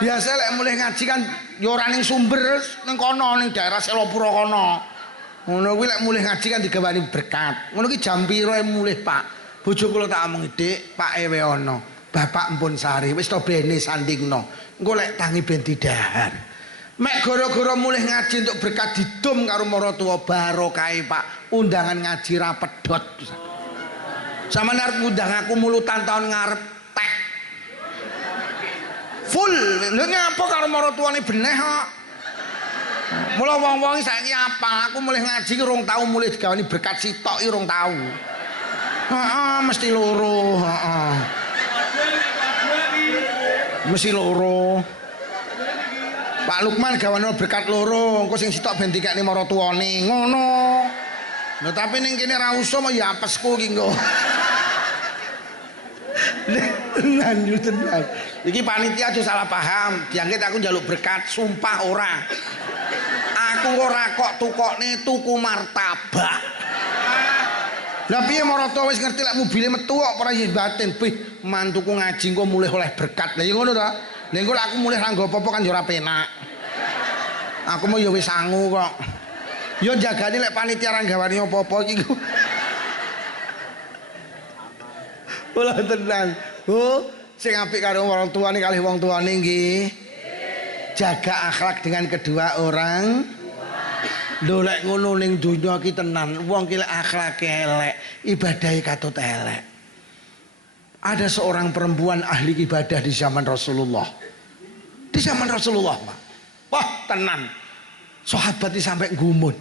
biasa lek mulih ngaji kan ya ora ning sumber ning kono ning daerah Selopuro kono. Ngono kuwi lek mulih ngaji kan digawani berkat. Ngono ki jam pira mulih, Pak? Bojo kula tak omongi, Dik, Pak ewe ana. Bapak mpun sari wis to bene sandingno. Engko lek tangi ben didahar. Mek gara-gara mulih ngaji untuk berkat didum karo maratuwa barokahe, Pak. Undangan ngaji ra pedhot. Sampeyan arep ngundang aku mulutan tahun ngarep tek. Full, lho nyapa karo maratuwane beneh kok. Mula wong-wong saiki apa? Aku mulih ngaji ki rong tau mulih digawani berkat sitok ki rong tau. Heeh, mesti loro, heeh. Mesti loro. Pak Lukman gawane berkat loro, engko sing sitok ben dikekne maratuwane. Ngono. Lho tapi ning kene ra usum ya apesku ki engko. Tenan. Iki panitia aja salah paham. Dianggit aku njaluk berkat, sumpah ora. Aku ora kok tukokne tuku martabak. Lah piye marata wis ngerti lek mobile metu kok ora yen batin, "Bih, mantuku ngaji engko mulih oleh berkat." Lah ya ngono ta. Lah engko aku mulih ra nggo apa-apa kan ya ora penak. Aku mau ya wis sangu kok. Ya jagane lek panitia ra gawani apa-apa iki. Ola tenan. Oh, sing apik karo wong tuane kalih wong tuane nggih. Jaga akhlak dengan kedua orang. Lho lek ngono ning donya iki tenan, wong ki lek akhlake elek, ibadahe katut elek. Ada seorang perempuan ahli ibadah di zaman Rasulullah. Di zaman Rasulullah, Pak. Wah, tenan. Sahabat iki sampai gumun.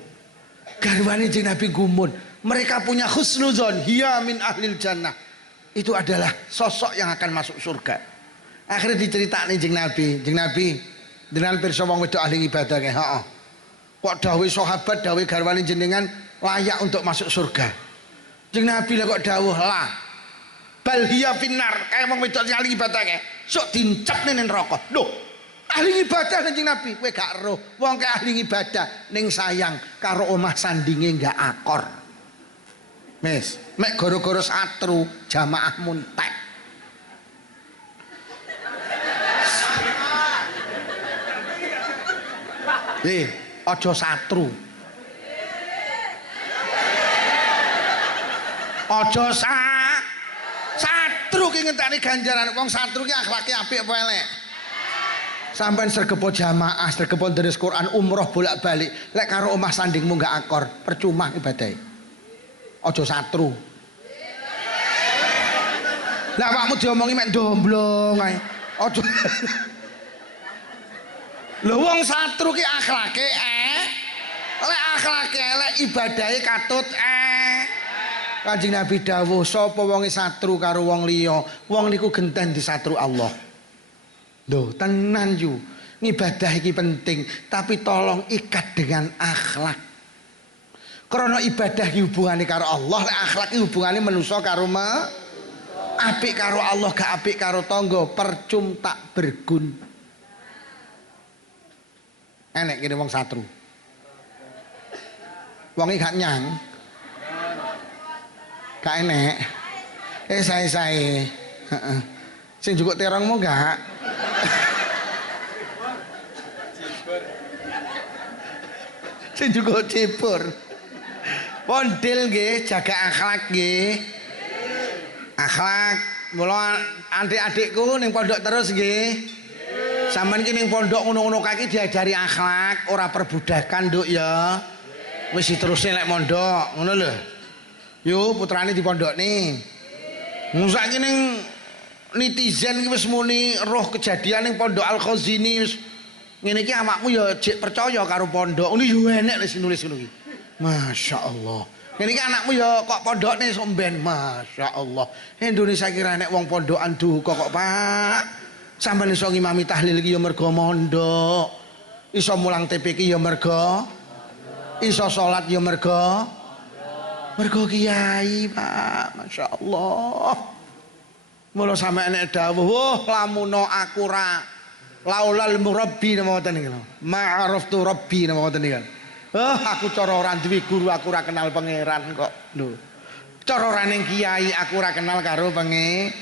Garwane Jeng Nabi gumun. Mereka punya husnuzon, hiya min ahlil jannah. Itu adalah sosok yang akan masuk surga. Akhirnya diceritakne Jeng Nabi, dengan pirsa wong wedok ahli ibadah kae, heeh. Kok dawuh sahabat, dawuh garwane jenengan layak untuk masuk surga. Jeng Nabi lah kok dawuh lah. Bal hiya finnar, kaya wong wedok sing ahli ibadah kae, sok dincepne ning neraka. Loh, ahli ibadah Jeng Nabi, kowe gak roh. Wong kae ahli ibadah ning sayang karo omah sandinge gak akor. Mes, mek gara-gara satru jamaah muntek. Aja satru. Aja satru ki ngentekne ganjaran. Wong satru ki akhlake apik apa elek? Sampeyan sregepo jamaah, sregepo deres Quran, umroh bolak-balik, lek karo omah sandingmu gak akor, percuma ibadahe. Aja satru. Lah awakmu diomongi mek domblong ae. Aja. Lho wong satru ki akhlake lek akhlake elek ibadahe katut Kanjeng Nabi dawuh sapa wonge satru karo wong liya, wong niku genten disatru Allah. Lho tenan yu. Ngibadah iki penting, tapi tolong ikat dengan akhlak. Karena ibadah ki hubungane karo Allah, lek akhlak ki hubungane manusa karo apik karo Allah gak apik karo tangga, percum tak bergun. Enek kene wong satru. Wonge gak nyang. Gak enek. Sae-sae. Heeh. Sing jukuk terongmu gak? Sing jukuk cibur. Pondil nggih, jaga akhlak nggih. Akhlak, mula adik-adikku ning pondok terus nggih. Sampeyan ki ning pondok ngono-ngono kae diajari akhlak, ora perbudakan, Nduk ya. Wis diterusne lek mondok, ngono lho. Yo putrane di pondokne. Saiki ning netizen ki wis muni roh kejadian ning pondok Al-Khazini wis ngene iki awakmu ya jek percaya karo pondok. Ngono yo enek wis nulis ngono iki. Masya Allah. Ngene iki anakmu ya kok pondokne somben. Masya Allah. Indonesia kira enek wong pondokan duka kok, Pak. Sampeyan iso ngimami tahlil iki ya mergo mondok. Iso mulang TP iki ya mergo Iso salat ya mergo kiai, Pak. Masya Allah. Mula sampe nek dawuh, "Wah, lamuno aku ra laulal murabbi napa ngoten niku. Ma'araftu rabbi napa ngoten niku. Aku cara ora duwe guru aku ora kenal pangeran kok. Lho. Cara ora ning kiai aku ora kenal karo pangeran.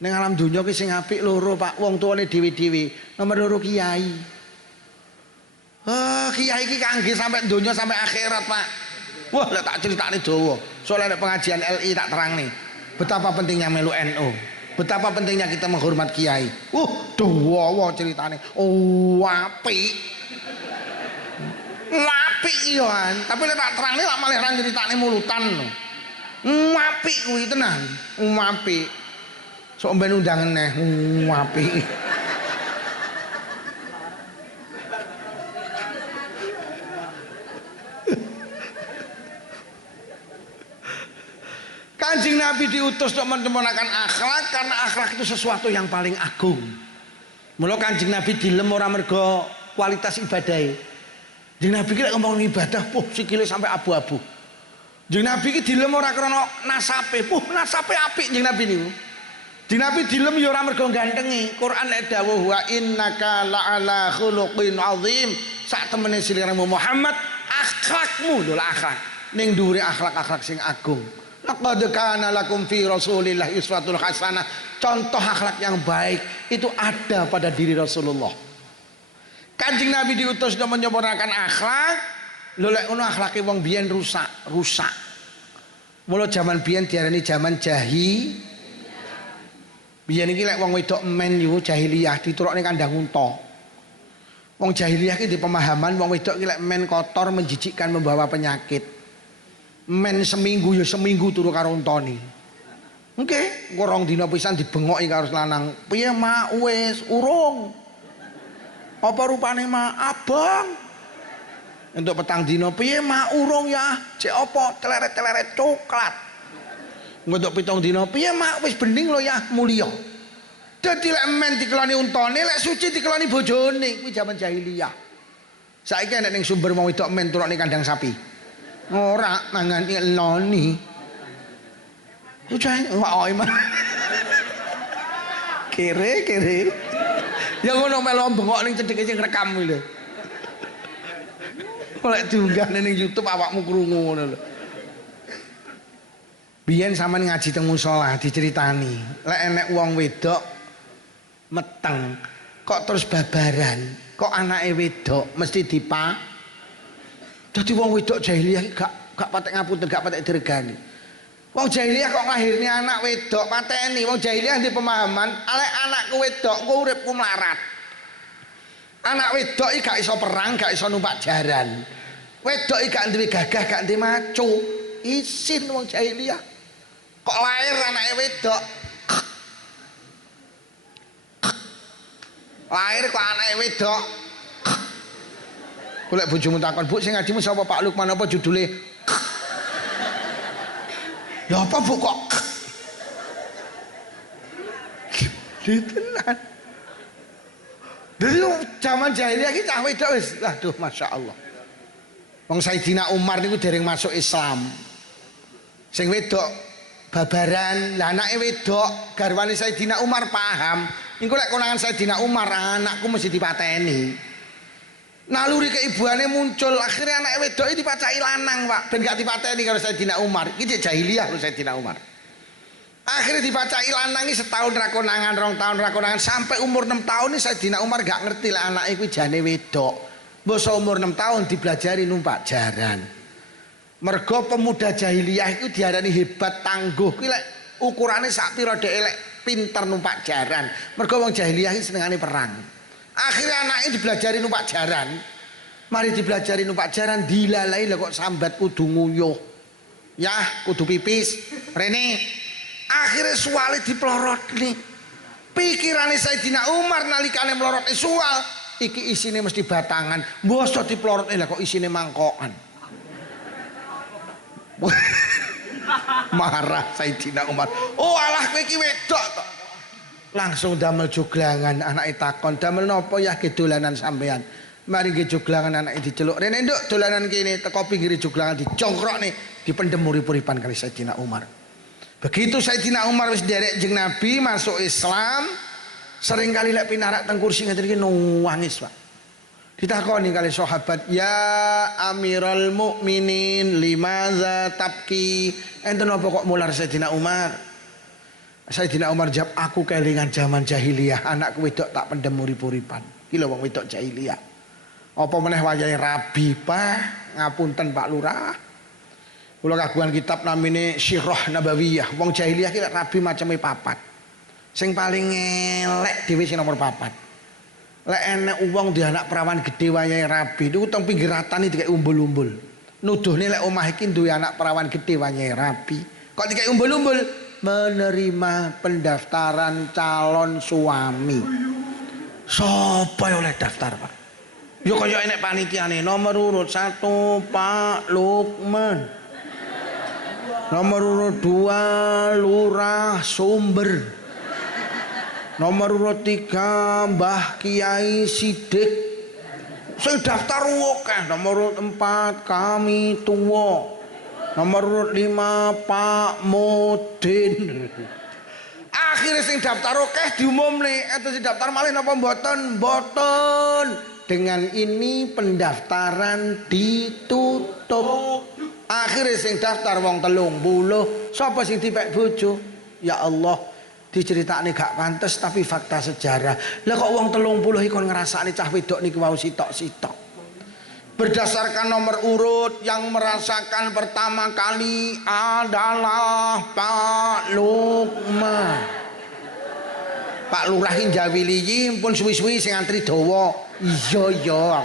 Ning alam donya ki sing apik loro, Pak. Wong tuane dhewe-dhewe. Nomor loro kiai. Kiai ki kangge sampai donya sampai akhirat, Pak. Wah, lek tak critakne dawa. Soale nek pengajian LI tak terang nih. Betapa pentingnya melu NU. Betapa pentingnya kita menghormat kiai. Dawa ceritane. Apik. Apik iya, tapi lek tak terangne lak malah ra critakne mulutan lho. Apik kuwi tenan. Apik. Sok ben undang neh. Apik. Kanjeng Nabi diutus untuk menemukan akhlak karena akhlak itu sesuatu yang paling agung. Mula Kanjeng Nabi dilem ora mergo kualitas ibadah. Kanjeng Nabi ki lek ngomong ibadah, sikile sampai abu-abu. Kanjeng Nabi ki dilem ora krana nasape, nasape apik Kanjeng Nabi niku. Kanjeng Nabi dilem ya ora mergo gantengi. Quran nek dawuh wa innaka la'ala khuluqin azim. Sak temene siliramu Muhammad, akhlakmu lho akhlak. Ning dhuwure akhlak-akhlak sing agung. Laqad kana lakum fi Rasulillah uswatul hasanah. Contoh akhlak yang baik itu ada pada diri Rasulullah. Kanjeng Nabi diutus untuk menyempurnakan akhlak. Lho lek ngono akhlake wong biyen rusak. Mula zaman biyen diarani zaman biyen iki lek wong wedok men yo jahiliyah diturukne kandang unta. Wong jahiliyah iki di pemahaman wong wedok iki lek men kotor menjijikkan membawa penyakit. Men seminggu ya seminggu turu karo untane. Nggih, engko rong dina pisan dibengoki karo lanang. Piye mak wis urung? Apa rupane mak abang? Untuk petang dina piye mak urung ya? Cek apa teleret-teleret coklat. Untuk 7 dina piye mak wis bening lho ya mulya. Dadi lek men dikeloni untane, lek suci dikeloni bojone, kuwi jaman jahiliyah. Saiki nek ning sumber wong wedok men turune kandang sapi. Ora mangani noni. Ucai wae mah. Kere. Ya ngono melu bengok ning cedheke sing rekam kuwi lho. Oleh diunggah ning YouTube awakmu krungu ngono lho. Biyen sampean ngaji teng musala diceritani, lek enek wong wedok meteng kok terus babaran, kok anake wedok mesti Dadi wong wedok jahiliyah gak patek ngapunten, gak patek diregani. Wong jahiliyah kok nglairne anak wedok pateni. Wong jahiliyah di pemahaman, alek anakku wedok ku uripku melarat. Anak wedok iki gak iso perang, gak iso numpak jaran. Wedok iki gak duwe gagah, gak duwe macu. Isin wong jahiliyah. Kok lahir anake wedok. Lahir kok anake wedok. Golek bojomu takon, "Bu, sing ngajimu sapa Pak Lukman apa judule?" Ya apa Bu kok? Ditenan. Dadi zaman jahiliyah iki cah wedok wis aduh masyaallah. Wong Sayyidina Umar niku dereng masuk Islam. Sing wedok babaran, lah anake wedok garwane Sayyidina Umar paham. Engko lek konangan Sayyidina Umar anakku mesti dipateni. Naluri keibuane muncul, akhirnya anak wedok ini dipacai lanang, Pak. Ben gak dipateni karo Sayyidina Umar. Iki jahiliyah lho Sayyidina Umar. Akhirnya dipacai lanang iki setahun ra konangan, 2 tahun ra konangan, sampai umur 6 tahun iki Sayyidina Umar gak ngerti lah anake kuwi jane wedok. Mbok umur 6 tahun dipelajari numpak jaran. Mergo pemuda jahiliyah itu diarani hebat tangguh. Kuwi lek ukurane sak pira dhek lek pinter numpak jaran. Mergo wong jahiliyah iki senengane perang. Akhirnya anaknya dipelajari numpak jaran. Mari dipelajari numpak jaran, dilalai lah kok sambat kudu nguyuh. Ya, kudu pipis. Rene. Akhirnya suale dipelorot nih. Pikirannya Sayyidina Umar nalikane melorot sual. Iki isine mesti batangan. Mbosok dipelorot lah kok isine mangkokan. Marah Sayyidina Umar. Oh alah kowe iki wedok to. Langsung damel joglangan, anake takon, "Damel napa ya gedolanan sampean?" Mari nggih joglangan anake diceluk. Rene nduk dolanan kene teko pinggir joglangan dicongkrokne dipendhem urip-uripan kali Sayyidina Umar. Begitu Sayyidina Umar wis derek jeung Nabi masuk Islam, sering kali lek pinarak teng kursi ngeten iki nangis, Pak. Ditakoni kali sahabat, "Ya Amirul Mukminin, limaza tabki?" Enten apa kok mular Sayyidina Umar? Sayyidina Umar jawab, "Aku kelingan zaman jahiliyah, anakku wedok tak pendem urip-uripan." Iki lho wong wedok jahiliyah. Apa meneh wayahe rabi, Pak? Ngapunten Pak Lurah. Kula kagungan kitab namine Sirah Nabawiyah. Wong jahiliyah ki rabi macame papat. Sing paling elek dhewe sing nomor papat. Lek enek wong di anak perawan gede wayahe rabi niku teng pinggir ratan iki dikek umbul-umbul. Nuduhne lek omah iki duwe anak perawan gede wayahe rabi. Kok dikek umbul-umbul? Menerima pendaftaran calon suami. Sapa oleh daftar, Pak? Ya kaya enek panitiane nomor urut 1 Pak Lukman. Nomor urut 2 Lurah Sumber. Nomor urut 3 Mbah Kiai Sidik. Sing daftar akeh. Nomor urut 4 Kami Tuwa. Nomor urut 5 Pak Mudin. Akhirnya sing daftar akeh diumumne, eta sing daftar malih napa mboten? Mboten. Dengan ini pendaftaran ditutup. Akhirnya sing daftar wong 30. Sapa sing dipek bojo? Ya Allah, diceritakne gak pantes tapi fakta sejarah. Lah kok wong 30 iki kon ngrasakne cah wedok niki wau sitok-sitok. Berdasarkan nomor urut yang merasakan pertama kali adalah Pak Lukman. Pak Lurah ki njawili pun suwi-suwi sing antri dawa. Iya ya.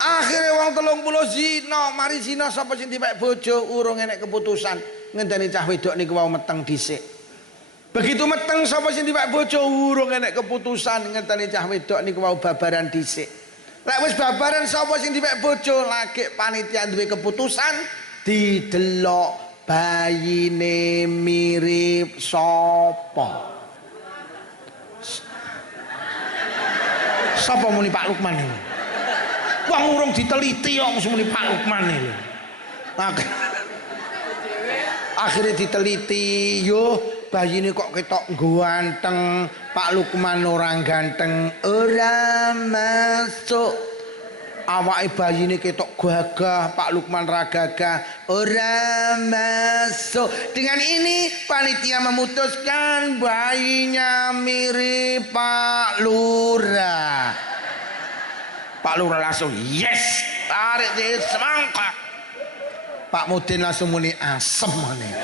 Akhirnya wong 30 zina, mari zina sapa sing dipek bojo urung enek keputusan. Ngenteni cah wedok niku wau meteng dhisik. Begitu meteng sapa sing dipek bojo urung enek keputusan, ngenteni cah wedok niku wau babaran dhisik. Lek wis babaran sapa sing dipek bojo, lagi panitia duwe keputusan didelok bayine mirip sapa. Sapa muni Pak Lukman iki? Wong urung diteliti kok muni Pak Lukman iki. Akhirnya diteliti, yo bayine kok ketok ganteng, Pak Lukman orang ganteng, ora masuk. Awake bayine ketok gagah, Pak Lukman ra gagah, ora masuk. Dengan ini panitia memutuskan bayinya mirip Pak Lurah. Pak Lurah langsung yes, tarik di semangka. Pak Mudin langsung muni asem meneh.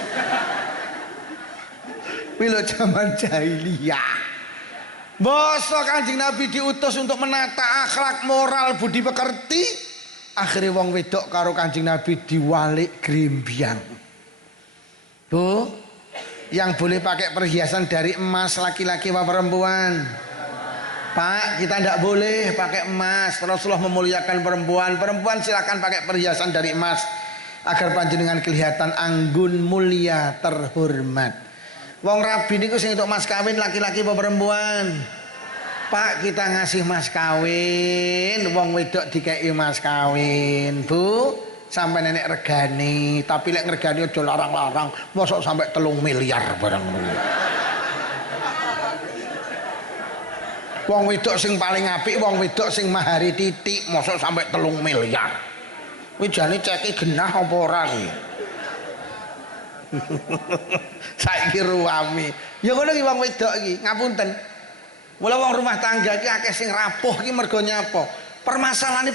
Bila zaman jahiliyah. Basa Kanjeng Nabi diutus untuk menata akhlak moral budi pekerti. Akhirnya wong wedok karo Kanjeng Nabi diwalik grimbyang. Bu, yang boleh pakai perhiasan dari emas laki-laki apa perempuan? Pak, kita tidak boleh pakai emas. Rasulullah memuliakan perempuan. Perempuan silakan pakai perhiasan dari emas agar panjenengan kelihatan anggun, mulia, terhormat. Wong rabi niku sing entuk mas kawin laki-laki apa perempuan? Pak, kita ngasih mas kawin, wong wedok dikei mas kawin. Bu, sampai nenek regani, tapi lek regani aja larang-larang, mosok sampai 3 miliar barang. Wong wedok sing paling apik, wong wedok sing mahari titik, mosok sampai 3 miliar. Kuwi jane ceki genah apa ora kuwi? Saiki ruwami. Ya ngono iki wong wedok iki, ngapunten. Mula wong rumah tangga iki akeh sing rapuh iki mergo nyapa? Permasalahan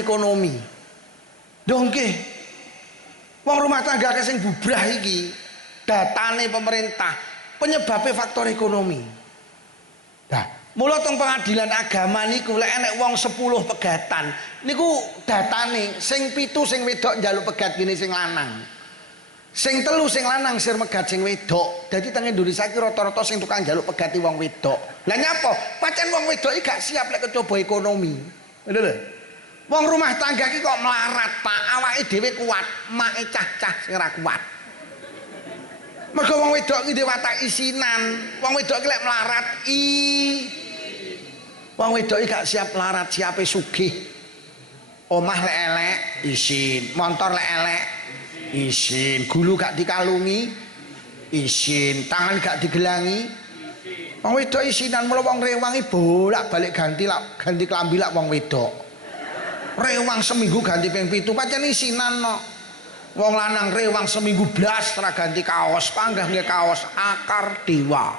ekonomi. Dongke. Wong rumah tangga akeh sing bubrah iki datane pemerintah, penyebabnya faktor ekonomi. Nah, mula teng pengadilan agama niku lek enek wong 10 pegatan, niku datane sing 7 sing wedok njaluk pegat gini sing lanang. Sing 3 sing lanang sir megat sing wedok. Dadi teng Indonesia iki rata-rata sing tukang njaluk pegati wong wedok. Lah nyapa? Pancen wong wedok iki gak siap lek kecoba ekonomi. Lho lho. Wong rumah tangga iki kok melarat, Pak. Awake dhewe kuat, make cah-cah sing ora kuat. Mergo wong wedok iki dhewe watak isinan. Wong wedok iki lek melarat Wong wedok gak siap larat, siape sugih. Omah lek elek isin, motor lek elek isin, gulu gak dikalungi isin, tangan gak digelangi wong wedok isinan. Mula wong rewangi bolak-balik ganti klambi lak wong wedok. Rewang seminggu ganti ping 7 pancen isinan no. Wong lanang rewang seminggu blas ora ganti kaos, panggah nggih kaos akar dewa.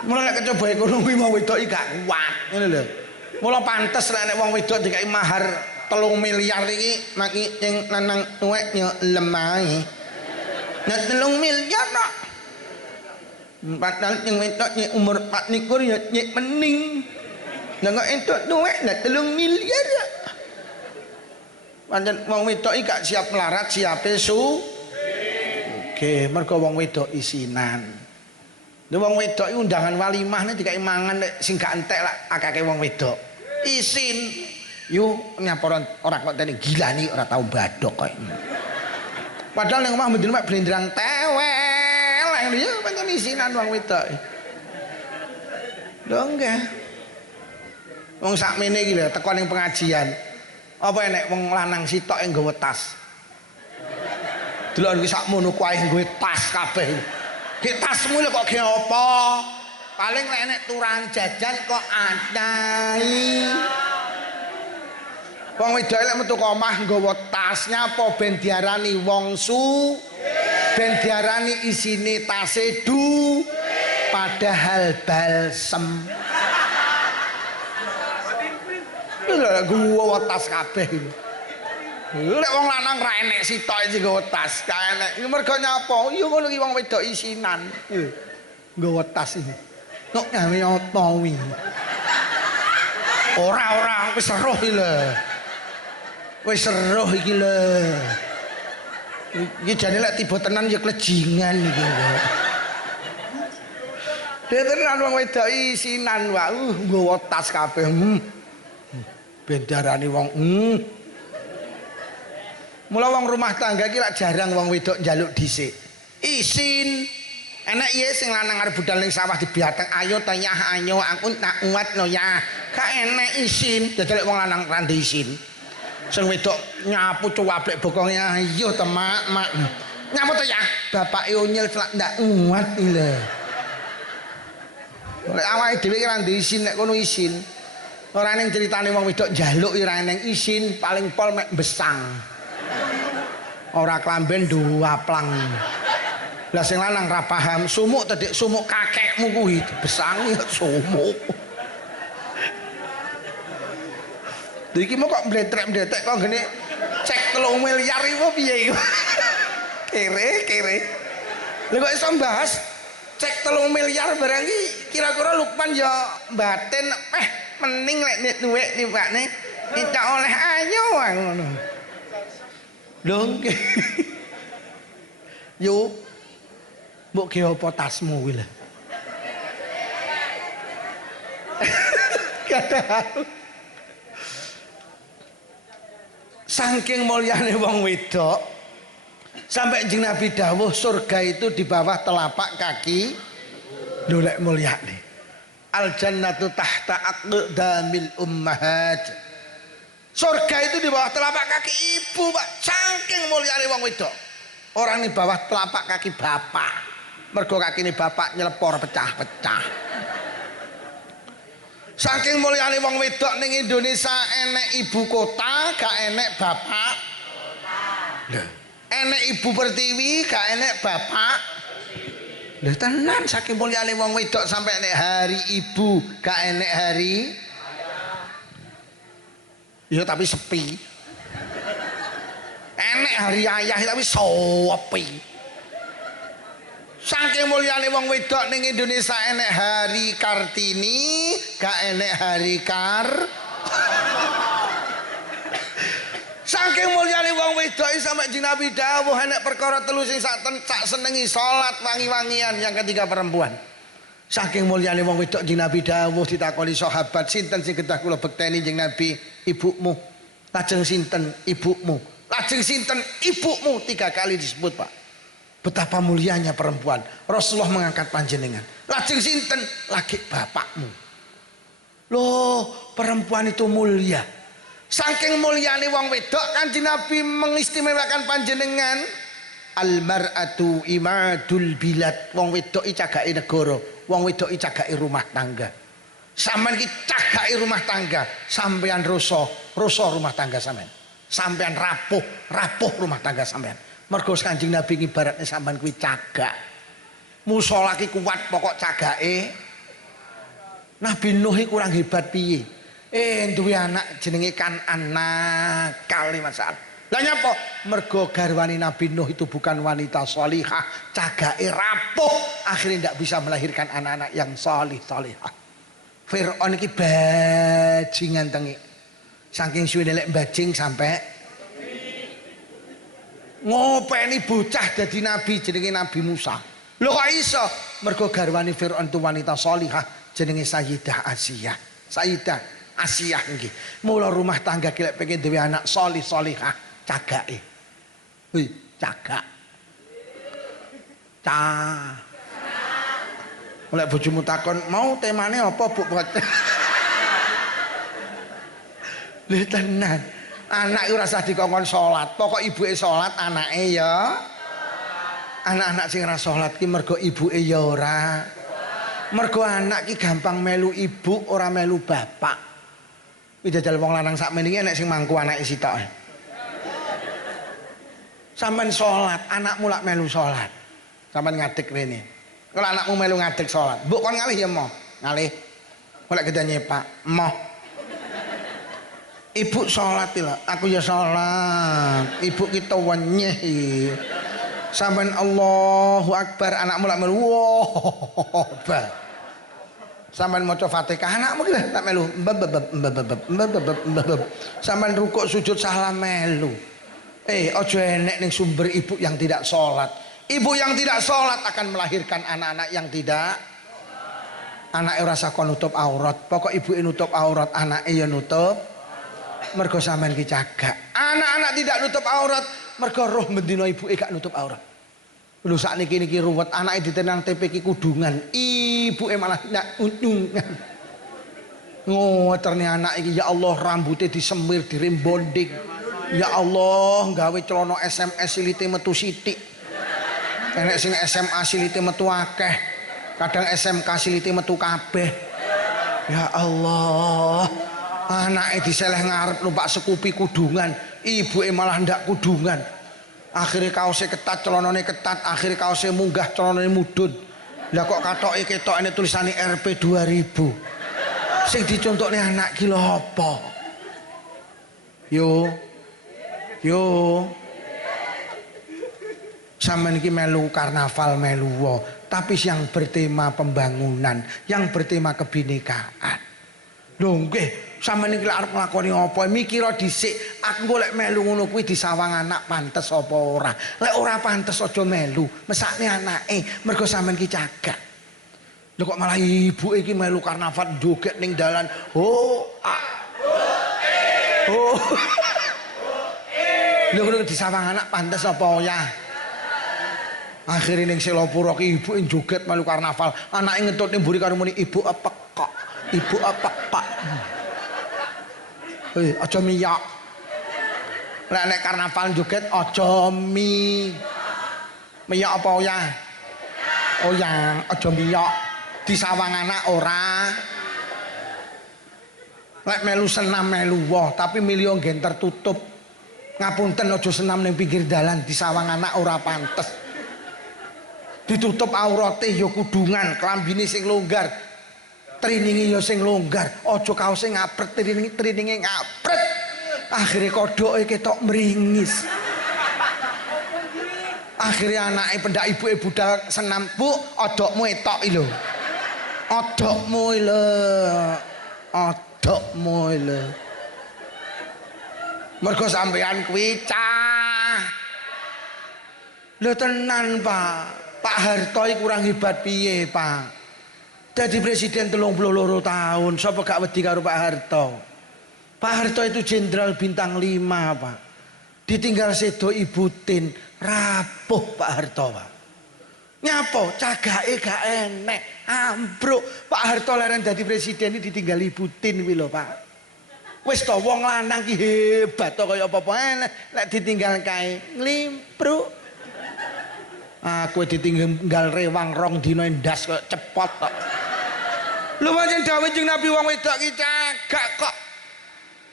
Mula nek coba ekonomi wong wedok iki gak kuat ngene lho. Mula pantes lek nek wong wedok dikai mahar 3 miliar iki maki ning lanang tuwek yo lemah. Nek 3 miliar kok. Padahal yang wedok nyek umur 4 nikur ya nyek mening. Nek kok entuk tuwek nek 3 miliar ya. Pancen wong wedok iki gak siap melarat, siape su. Oke, mergo wong wedok isinan. Lha wong wedok iki undangan walimah nek dikai mangan nek sing gak entek lak akeh wong wedok. Isin. Yu nyapor ora kok teni gila nih ora tau badok kok. Padahal ning omah mendino mek blendrang tewel. Ya pancen isinan wong wedok. Lho nggih. Wong sakmene iki lho teko ning pengajian. Apa enek wong lanang sitok yang nggawa tas. Delok iki sakmono kuwi nggawe tas kabeh. Ki tasmu lho kok ge apa? Paling lek enek turan jajan kok adai. Wong wedok lek metu omah nggawa tasnya apa ben diarani wong su. Ben diarani isine tase du. Padahal balsem. Lha gua tas kabeh iki. Lek wong lanang ra enek sitok iki nggawa tas, gak enek. Iki mergo nyapa? Ya ngono iki wong wedok isinan. Nggawa tas iki. Kok gawe apa wi? Ora wis seruh iki lho. Wis seruh iki lho. Iki jane lek tiba tenan ya klejingan iki. Tenan wong wedok isinan wae nggawa tas kabeh. Ben darani wong Mula wong rumah tangga iki lak jarang wong wedok njaluk dhisik. Isin. Enak iya sing lanang arep budal ning sawah dibiateng, ayo tanya ayo aku tak uat no ya. Gak enek isin. Dadi lek wong lanang ra isin. Sing wedok nyapu cuwaplek bokonge ayo temak mak. Nyapu to ya. Bapake onyel celak ndak uat iki lho. Lek awake dhewe ki ra isin nek kono isin. Ora ning critane wong wedok njaluk ora ning isin, paling pol mek besang. Ora klamben duaplang. Lah sing lanang ra paham, sumuk tedik sumuk kakekmu kuwi besangi sumuk. Lha iki kok mbletrek-mbletrek kok ngene cek 3 miliar iku piye iku. Kere. Lha kok iso bahas cek 3 miliar barang iki kira-kira Lukman ya batin mending lek nek duwe nimbakne kita oleh ayo ngono. Lho nggih. Yo mbok ge apa tasmu kuwi lho. Saking mulyane wong wedok sampai Kanjeng Nabi dawuh surga itu di bawah telapak kaki. Lho lek mulyane. Al jannatu tahta aqdamil ummahat. Surga itu di bawah telapak kaki ibu, Pak. Saking mulyane wong wedok. Orang di bawah telapak kaki bapak. Mergo kakine bapak nyelepor pecah-pecah. Saking mulyane wong wedok ning Indonesia enek ibu kota, gak enek bapak. Lho, enek ibu pertiwi, gak enek bapak. Lho tenan saking mulyane wong wedok sampai enek hari ibu, gak enek hari. Ya tapi sepi. Enek hari ayah tapi sepi. Saking mulyane wong wedok ning Indonesia enek hari Kartini, gak enek hari Kar. Saking mulyane wong wedok sampe Kanjeng Nabi dawuh enek perkara telu sing sak senengi salat wangi-wangian, yang ketiga perempuan. Saking mulyane wong wedok Kanjeng Nabi dawuh ditakoni sahabat, sinten sing kedah kula bekteni Kanjeng Nabi? Ibumu. Lajeng sinten? Ibumu. Lajeng sinten? Ibumu. 3 kali disebut, Pak. Betapa mulianya perempuan. Rasulullah mengangkat panjenengan. Lajeng sinten? Lagi bapakmu. Loh, perempuan itu mulia. Saking mulyane wong wedok Kanjeng Nabi mengistimewakan panjenengan. Al-mar'atu imadul bilad. Wong wedok iki cagake negara, wong wedok iki cagake rumah tangga. Sampeyan iki cagake rumah tangga, sampeyan rusa rumah tangga sampeyan. Sampeyan rapuh rumah tangga sampeyan. Mergo Kanjeng Nabi ibaratnya sampean kuwi cagak. Musala ki kuat pokok cagake. Nabi Nuh kurang hebat piye? Duwe anak jenenge kan anak kali masalah. Lah nyapa? Mergo garwane Nabi Nuh itu bukan wanita sholihah, cagake rapuh, akhirnya ndak bisa melahirkan anak-anak yang sholihah. Fir'aun iki bajingan tengi. Saking suwe lek bajing sampai ngopeni bocah dadi nabi jenenge Nabi Musa. Lho kok iso? Mergo garwane Firaun itu wanita sholihah jenenge Sayyidah Asiyah. Sayyidah Asiyah nggih. Mula rumah tangga ki lek pengen duwe anak sholihah cagake. Cagak. Oleh bojomu takon, "Mau temane apa, Bu?" Lha tenan. Anak itu rasa dikongkon sholat, pokok ibuke sholat, anake ya. Anak-anak sing ora sholat ki mergo ibuke ya ora. Mergo anak ki gampang melu ibu, ora melu bapak. Kuwi jajal wong lanang sakmene iki enek sing mangku anake sitok. Sampeyan sholat, anakmu lak melu sholat. Sampeyan ngadeg rene. Kalau anakmu melu ngadeg sholat, mbok kon ngalih ya mo, ngalih. Oleh gedane Pak, moh. Ibu sholat lah, aku ya sholat. Ibu kita wenyeh. Sampeyan Allahu Akbar, anakmu lak melu. Wah. Sampeyan maca Fatihah, anakmu ki tak melu. Sampeyan rukuk sujud salah melu. Aja enek ning sumber ibu yang tidak sholat. Ibu yang tidak sholat akan melahirkan anak-anak yang tidak. Anake ora usah kon nutup aurat. Pokok ibuke nutup aurat, anake ya nutup. Mergo sampean ki cagak. Anak-anak tidak nutup aurat mergo roh mendina ibuke gak nutup aurat. Lho sakniki niki ruwet, anake ditenang TP ki kudungan, ibuke malah ndak untungan. Ngoterne anak iki ya Allah rambutnya disemir dirembonding. Ya Allah gawe celana SMS silite metu sithik. Enek sing SMA silite metu akeh. Kadang SMK silite metu kabeh. Ya Allah. Anake diseleh ngarep numpak sekupi kudungan, ibuke malah ndak kudungan. Akhire kaose ketat, celanane ketat, akhire kaose munggah, celanane mudhun. Lah kok katoke ketokane tulisane RP 2000. Sing dicontokne anak ki lho apa? Yo. Sampeyan iki melu karnaval melu tapi yang bertema pembangunan, yang bertema kebinekaan. Lho nggih. Sampeyan iki arep nglakoni apa? Mikira dhisik, aku golek melu ngono kuwi disawang anak pantes apa ora. Lek ora pantes aja melu, mesakne anake, mergo sampeyan ki cagak. Lho kok malah ibuke iki melu karnaval joget ning dalan. Lho ngono disawang anak pantes apa ya? Akhire ning Selopuro ki ibuke joget melu karnaval, anake ngentut ning mburi karo muni ibu apek kok. Ibu apek Pak. Aja miyok. Lek nek karnaval joget aja miyok apa ya? Oh ya, aja miyok. Disawang anak ora. Lek melu senam melu tapi milih nggen tertutup. Ngapunten aja senam ning pinggir dalan disawang anak ora pantes. Ditutup aurate ya kudungan, klambine sing longgar. Triningi ya sing longgar, aja kaose ngapret, trininge ngapret. Akhire kodoke ketok mringis. Akhire anake pendak ibuke budal senam, "Bu, odokmu etok lho." Odokmu lho. Odokmu lho. Mergo sampean kuwi cah. Lho tenan, Pak. Pak Harto iki kurang hebat piye, Pak? Jadi presiden 32 tahun, sapa gak wedi karo Pak Harto? Pak Harto itu jenderal bintang 5, Pak. Ditinggal sedo Ibu Tin, Rapuh Pak Harto, Pak. Nyapo cagake gak enek, ambruk. Pak Harto leren dadi presiden iki ditinggal Ibu Tin kuwi lho, Pak. Wis to wong lanang ki hebat to kaya apa-apa enek, lek ditinggal kae nglimpruk. Aku ditinggal rewang rong dina ndas kaya cepot kok. Lho pancen dawuh Kanjeng Nabi wong wedok ki cagak kok.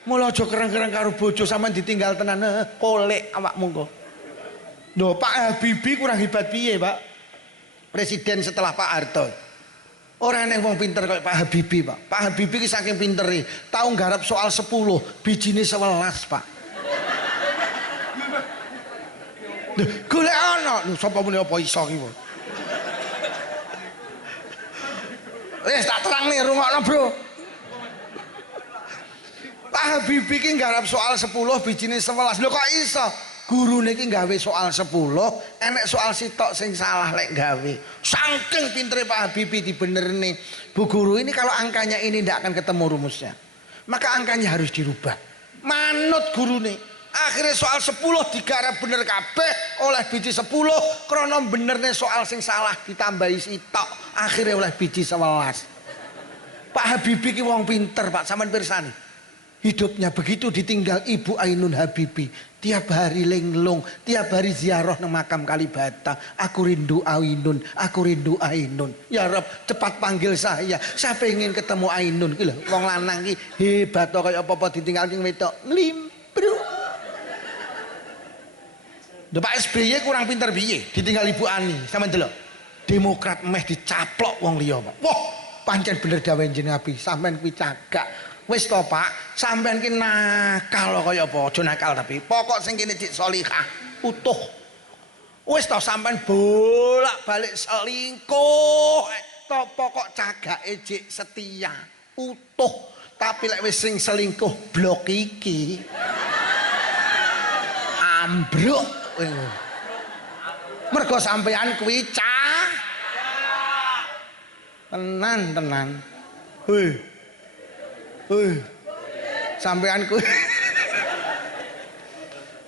Mula aja kereng-kereng karo bojo sampean ditinggal tenan kolek awakmu kok. Lho Pak Habibie kurang hebat piye, Pak? Presiden setelah Pak Harto. Ora eneng wong pinter kayak Pak Habibie, Pak. Pak Habibie ki saking pintere, tau nggarap soal 10, bijine 11, Pak. Lho, golek ana. Lho sapa muni apa iso ki, Pak? Wis tak terang nih rungokno, Bro. Pak Habibie ki nggarap soal 10, bijine 11. Lho kok iso? Gurune iki gawe soal 10, enek soal sitok sing salah lek gawe. Saking pintere Pak Habibie dibenerne. Bu guru, ini kalau angkanya ini ndak akan ketemu rumusnya. Maka angkanya harus dirubah. Manut gurune. Akhirnya soal 10 digarap bener kabeh oleh biji 10, krana benerne soal sing salah ditambahi sitok, akhirnya oleh biji 11. Pak Habibie ki wong pinter, Pak, sampean pirsani. Hidupnya begitu ditinggal Ibu Ainun Habibie. Tiap hari linglung, tiap hari ziarah nang makam Kalibata. Aku rindu Ainun, aku rindu Ainun. Ya Rob, cepat panggil saya. Saya pengen ketemu Ainun. Ki lho, wong lanang ki hebat to kaya apa-apa ditinggal ning wedok. Nglimpruk. Lho Pak SBY kurang pinter piye? Ditinggal Ibu Ani, sampean delok. Demokrat meh dicaplok wong liya, Pak. Wah, pancen bener dawuh Kanjeng Nabi, sampean kuwi cagak. Wis to Pak, sampean ki nakal kaya apa? Aja nakal tapi pokok sing kene dik salihah, utuh. Wis to sampean bolak-balik selingkuh, to pokok cagake dik setia, utuh. Tapi lek wis sing selingkuh blok iki ambruk. Mergo sampean kuwi tenan. Hei. Sampean kuwi.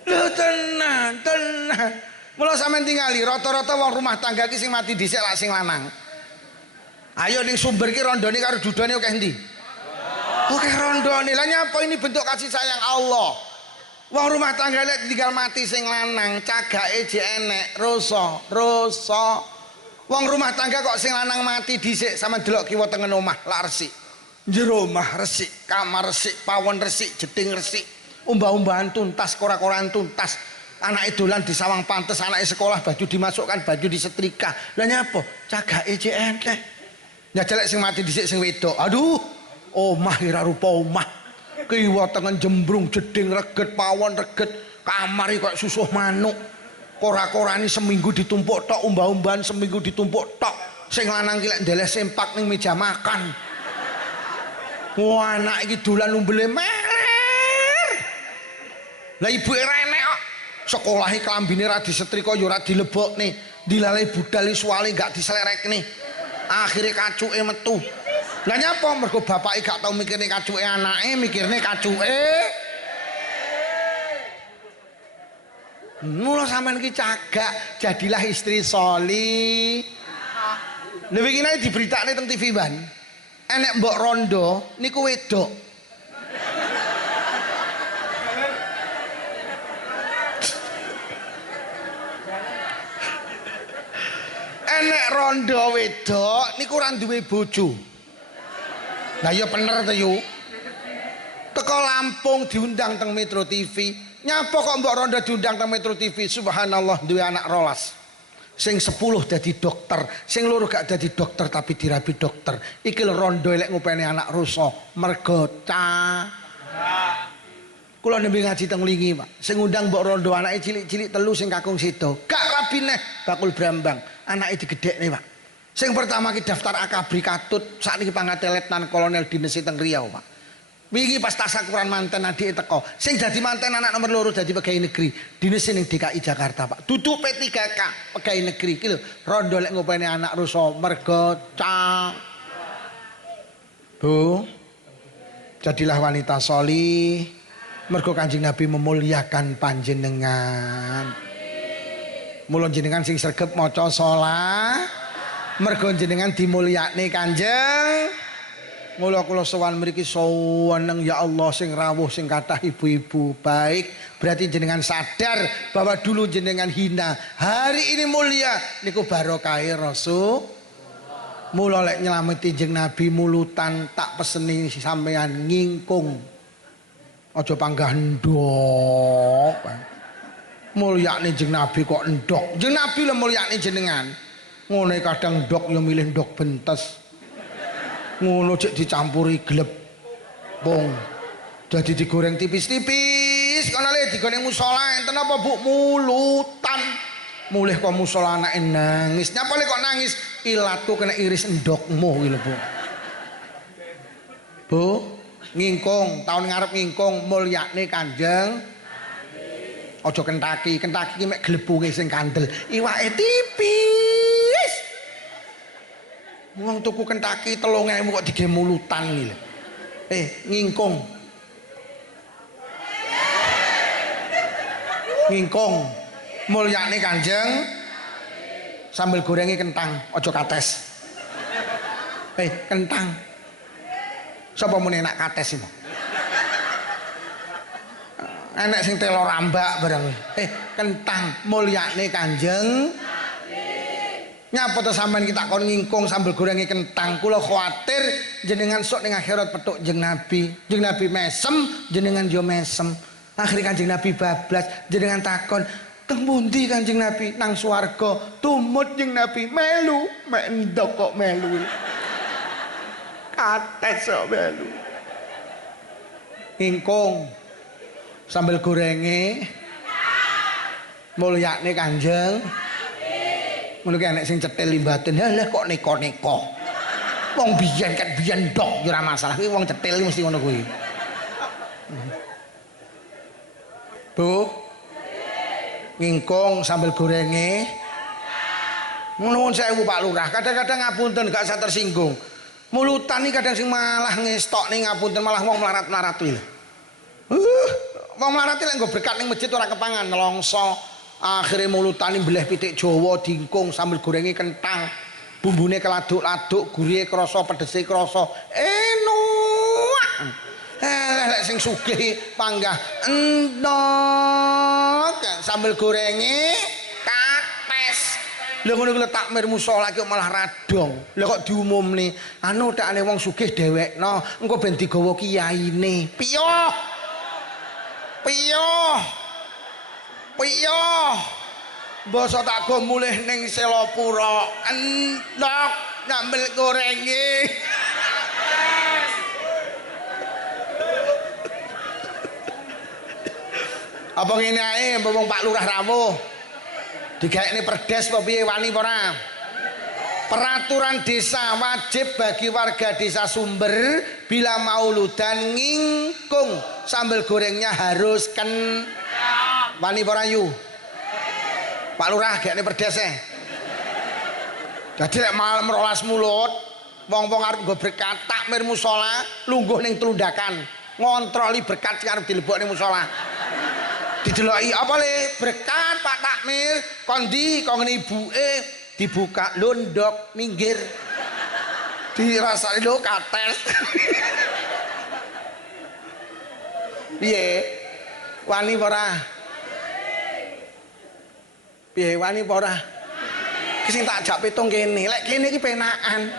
Lho tenan. Mula sampean tingali rata-rata wong rumah tangga ki sing mati dhisik lak sing lanang. Ayo ning sumber ki rondone karo dudane akeh endi? Akeh rondone. Lah nyapa ini bentuk kasih sayang Allah. Wong rumah tangga lek tinggal mati sing lanang, cagake jek enek, rasa. Wong rumah tangga kok sing lanang mati dhisik sama delok kiwa tengen omah lak resik. Jero omah resik, kamar resik, pawon resik, jeding resik. Umbah-umbahan tuntas, kora-koran tuntas. Anake dolan di sawang pantes, anake sekolah baju dimasukkan, baju disetrika. Lah nyapa? Cagake jek enek. Ya jelek sing mati dhisik sing wedok. Aduh, omah ora rupa omah. Kiwa tengen jembrung, jeding reget, pawon reget, kamar kok susuh manuk. Kora-korani seminggu ditumpuk tok, umbah-umbahan seminggu ditumpuk tok. Sing lanang ki lek ndeleh sempak ning meja makan. Wah, anak iki dolan umbele meler. Lah ibuke ra enek kok. Sekolahe klambine ra disetrika ya ora dilebokne. Dilale budal suwale gak dislerekne. Akhire kacuke metu. Lah nyapa mergo bapake gak tau mikirne kacuke anake, mikirne kacuke. Mula sampean ki cagak, jadilah istri sholih. Lha wingi diberitakne teng TV Ban. Enek mbok rondo niku wedok. Enek rondo wedok niku ora duwe bojo. Lah ya bener to yu. Teko Lampung diundang teng Metro TV. Nyapa kok mbok rondo diundang teng Metro TV? Subhanallah duwe anak 12. Sing 10 dadi dokter, sing loro gak dadi dokter tapi dirabi dokter. Iki lho rondo lek ngopeni anak rusa mergo kula nembe ngaji teng Lingi, Pak. Sing ngundang mbok rondo anake cilik-cilik 3 sing kakung sedo. Gak rabi neh bakul Brambang, anake digedhekne, Pak. Sing pertama ki daftar Akabri Katut, sakniki pangkate Letnan Kolonel Dinas teng Riau, Pak. Wingi pas tasakuran manten adike teko. Sing dadi manten anak nomor 2 dadi pegawai negeri. Dinas ning DKI Jakarta, Pak. Duduk P3K pegawai negeri iki lho. Rondo lek ngopeni anak rusa mergo Bu. Jadilah wanita sholih. Mergo Kanjeng Nabi memuliakan panjenengan. Mula jenengan sing sregep maca shalah mergo jenengan dimulyakne Kanjeng. Mula kula sowan mriki sowan ya Allah sing rawuh sing kathah ibu-ibu baik. Berarti jenengan sadar bahwa dulu jenengan hina, hari ini mulia niku barokahe Rasul. Mula lek nyelameti Jeng Nabi mulutan tak peseni sampean ngingkung. Aja panggah ndok. Mulyakne Jeng Nabi kok ndok. Jeng Nabi lho mulyakne jenengan. Ngene kadang ndok ya milih ndok bentes. Ngono cek dicampuri glepung. Jadi digoreng tipis-tipis. Kono le digoreng musala enten apa Bu mulutan. Mulih kok musala anake nangis. Nyapa le kok nangis? Ilatku kena iris endokmu iki lho Bu. Bu, ngingkung, tahun ngarep ngingkung mulyakne Kanjeng. Aja kentaki, kentaki ki mek glepunge sing kandel. Iwake tipis. Wong tuku kentaki 3.000 kok dige mulutan iki lho. Ngingkung. Ngingkung. Mulyane Kanjeng. Sambel gorengi kentang, aja kates. Kentang. Sapa muni enak kates iki? Enek sing telo rambak barang. Kentang mulyane Kanjeng. Nyapa to sampean kita kon ngingkung sambel gorengi kentang. Kula khawatir jenengan sok ning akhirat petuk Jeng Nabi. Jeng Nabi mesem, jenengan yo mesem. Akhire Kanjeng Nabi bablas, jenengan takon, "Teng pundi Kanjeng Nabi?" "Nang swarga." Tumut Jeng Nabi, "Melu, mek endok kok melu." Kates kok melu. Ngingkung sambel gorengi mulyakne Kanjeng. Ngono ki enek sing cetil limbatin. Lah kok neko-neko. Wong biyen kan biyen ndok ora masalah. Kuwi wong cetil mesti ngono kuwi. Bu. Ngingkung sambel gorenge. Nuwun sewu Pak Lurah. Kadang-kadang ngapunten gak usah tersinggung. Mulutan iki kadang sing malah ngestokne ngapunten malah wong melarat-melarat iki. Wong melarat iki lek nggo berkat ning masjid ora kepangan nelongso. Akhirnya mulutani beleh pitik Jawa dingkung sambil gorengi kentang, bumbune keladuk-laduk, gurih krasa, pedese krasa, enak. Lek sing sugih panggah endok sambil gorengi kates. Lha ngono kuwi takmir musala iki malah radong. Lah kok diumumne anu takane wong sugih dhewekno, engko ben digawa kiyaine. Piyoh. Basa tak go mulih ning Selapura endok nyambel gorengi. Apa ngene ae wong Pak Lurah rawuh. Digaekne perdes apa piye wani apa ora? Peraturan desa wajib bagi warga desa Sumber bila mauludan ngingkung sambal gorengnya harus wani apa ora yu? Pak Lurah gaekne perdes e. Dadi lek malam 12 mulut wong-wong arep nggo berkat takmir musala lungguh ning telundakan ngontroli berkat sing arep dilebok ning musala. Dideloki apa le berkat Pak Takmir kondi kok ngene ibuke dibuka londok minggir dirasani lho kates. Piye wani ora? Piye wani apa ora? Sing tak jak pitung kene lek kene iki penakan.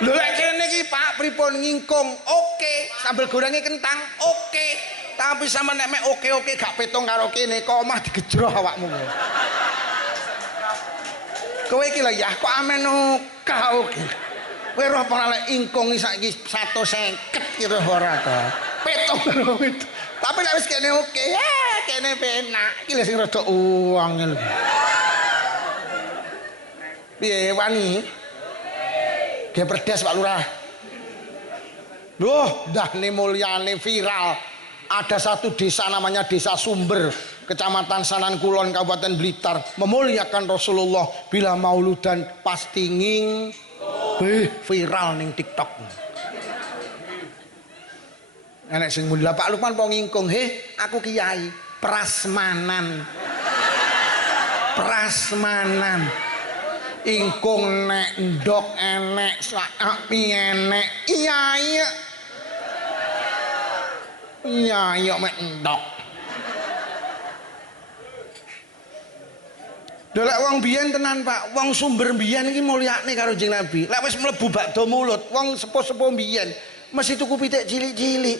Lho lek kene iki Pak pripun ngingkung oke sambel gorenge kentang oke. Tapi sama nek mek oke-oke gak petung karo kene kok omah digejroh awakmu. Kowe iki lho ya kok amen oke. Kowe roh apa lek ingkung saiki 150 kira ora to. Petung karo itu. Tapi lek wis kene oke, kene penak. Iki lho sing rada uang lho. Piye wani? Ge perdes Pak Lurah. Loh, ndahne mulyane viral. Ada satu desa namanya Desa Sumber, Kecamatan Sanan Kulon, Kabupaten Blitar, memuliakan Rasulullah bila mauludan pasti viral ning TikTok. Enek sing muni Pak Lukman po ngingkung, aku kiai prasmanan. prasmanan. Ingkung nek ndok enek sak enek. Iya iya. Iya iya mek ndok. Dolek wong biyen tenan Pak, wong sumber biyen iki mulyane karo Kanjeng Nabi. Lek wis mlebu bakdo mulut, wong sepuh-sepuh biyen mesti tuku pitik cilik-cilik.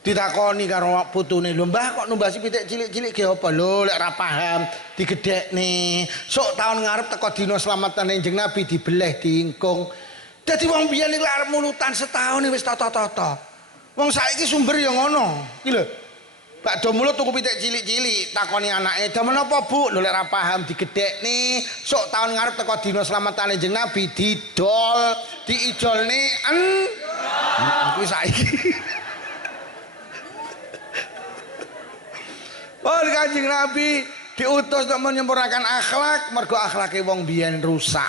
Ditakoni karo putune, "Lho Mbah kok numbasi pitik cilik-cilik ge apa?" "Lho lek ora paham, digedhekne. Sok taun ngarep teko dina slametane Kanjeng Nabi dibeleh diingkung." Dadi wong biyen iki arep mulutan setahun wis tata-tata. Wong saiki sumber ya ngono. Iki lho. Bakdo mulut tuku pitik cilik-cilik, takoni anake, "Damen apa, Bu?" "Lho lek ora paham digedhekne, sok taun ngarep teko dina slametane Kanjeng Nabi didol, diijolne kuwi saiki. Oh, Kanjeng Nabi diutus untuk menyempurnakan akhlak, mergo akhlake wong biyen rusak.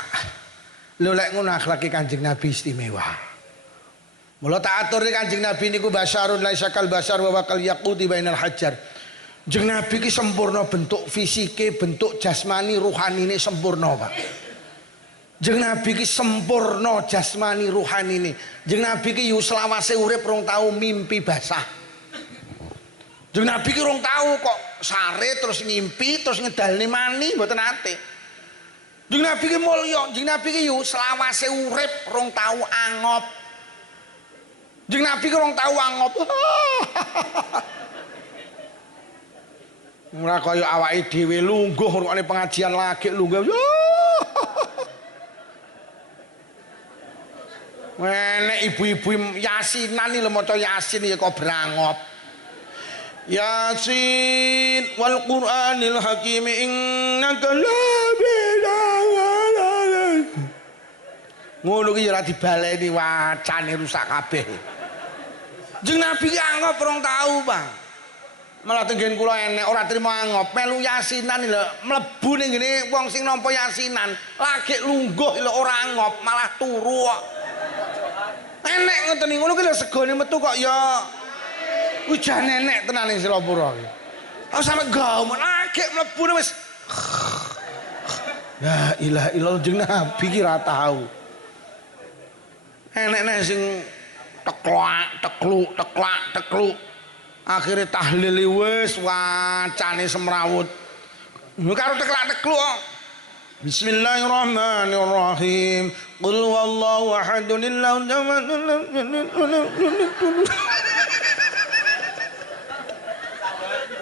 Lho lek ngono akhlake Kanjeng Nabi istimewa. Mula tak atur Kanjeng Nabi niku basyarun laisa kal basyar wa kal yaquti bainal hajar. Kanjeng Nabi ki sempurna bentuk fisike, bentuk jasmani, ruhanine sempurna, Pak. Kanjeng Nabi ki sempurna jasmani, ruhanine. Kanjeng Nabi ki yo selawase urip rong tau mimpi basah. Kanjeng Nabi ki rong tau kok sare terus ngimpi terus ngedalne mani mboten ate. Kanjeng Nabi ki mulya, Kanjeng Nabi ki yo selawase urip rong tau angop. Kanjeng Nabi ki rong tau angop. Ora kaya awake dhewe lungguh ngrungokne pengajian lagi lungguh. Nek ibu-ibu yasinan iki lho maca yasin ya kok brangop. Yasin wal Qur'anil Hakim innaka laminal. Ngono ki ora dibaleni wacane rusak kabeh. Kanjeng Nabi ki angop rong tau, Bang. Malah tenggen kula enek ora trimo angop, melu yasinan lho, mlebu ning ngene wong sing nampa yasinan, lagi lungguh lho ora angop, malah turu kok. Enek ngoten niku ngono ki lho segone metu kok ya ujan enek tenan ning Silapura iki. Aku sampe gawe lagi mlebu wis. La ilaha illallah Kanjeng Nabi ki ora tau. Enek-enek sing teklak, tekluk, teklak, tekluk. Akhirnya tahlil wis wacane semrawut. Karo teklak-tekluk kok. Bismillahirrahmanirrahim. Qul huwallahu ahadun illahu samad.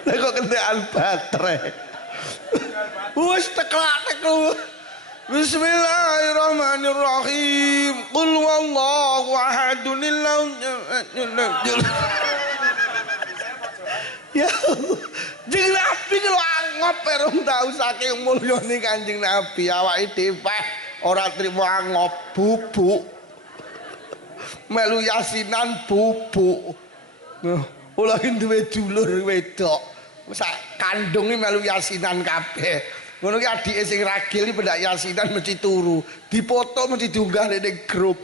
Lah kok kentekan baterai. Wis teklak-tekluk. Bismillahirrahmanirrahim. Qul huwallahu ahadun illahu samad. Ya, Kanjeng Nabi kalau angop perung tahu saking mulyane Kanjeng Nabi awake dhewe ora trimo angop bubuk. Melu yasinan bubuk. Ula duwe dulur wedok. Sak kandunge melu yasinan kabeh. Ngono ki adike sing ragil iki pendak yasinan mesti turu. Dipoto mesti diunggah ning grup.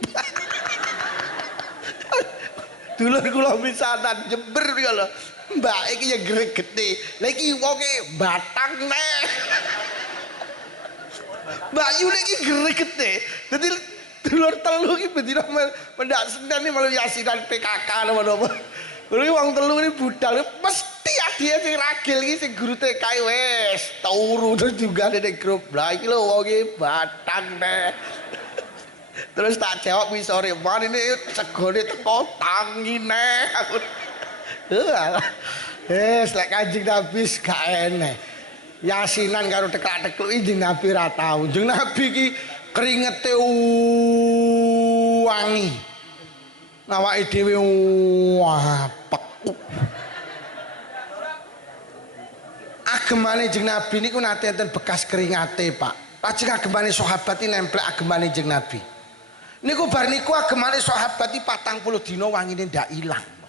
Dulur kula misanan Jember iki lho. Mbak iki ya gregete. Lah iki wonge batang neh. Mbak Yu iki gregete. Dadi dulur telu iki bendina mendak Senin iki malu yasinan PKK napa-napa. Kuwi wong telu iki budal mesti adike sing ragil iki sing guru TK wis turu terus juga ning grup. Lah iki lho wonge batang neh. Terus tak jawab wis sore, "Man ini segone teko tangi neh." Aku lek Kanjeng Nabi gak enek. Yasinan karo teklak-tekluk iki Nabi ra tau. Kanjeng Nabi iki keringete wangi. Awake dhewe apek. Agemane Kanjeng Nabi niku nate enten bekas keringate, Pak. Lajeng agemane sahabat iki nemplek agemane Kanjeng Nabi. Niku bar niku agemane sahabat iki 40 dina wangine ndak ilang.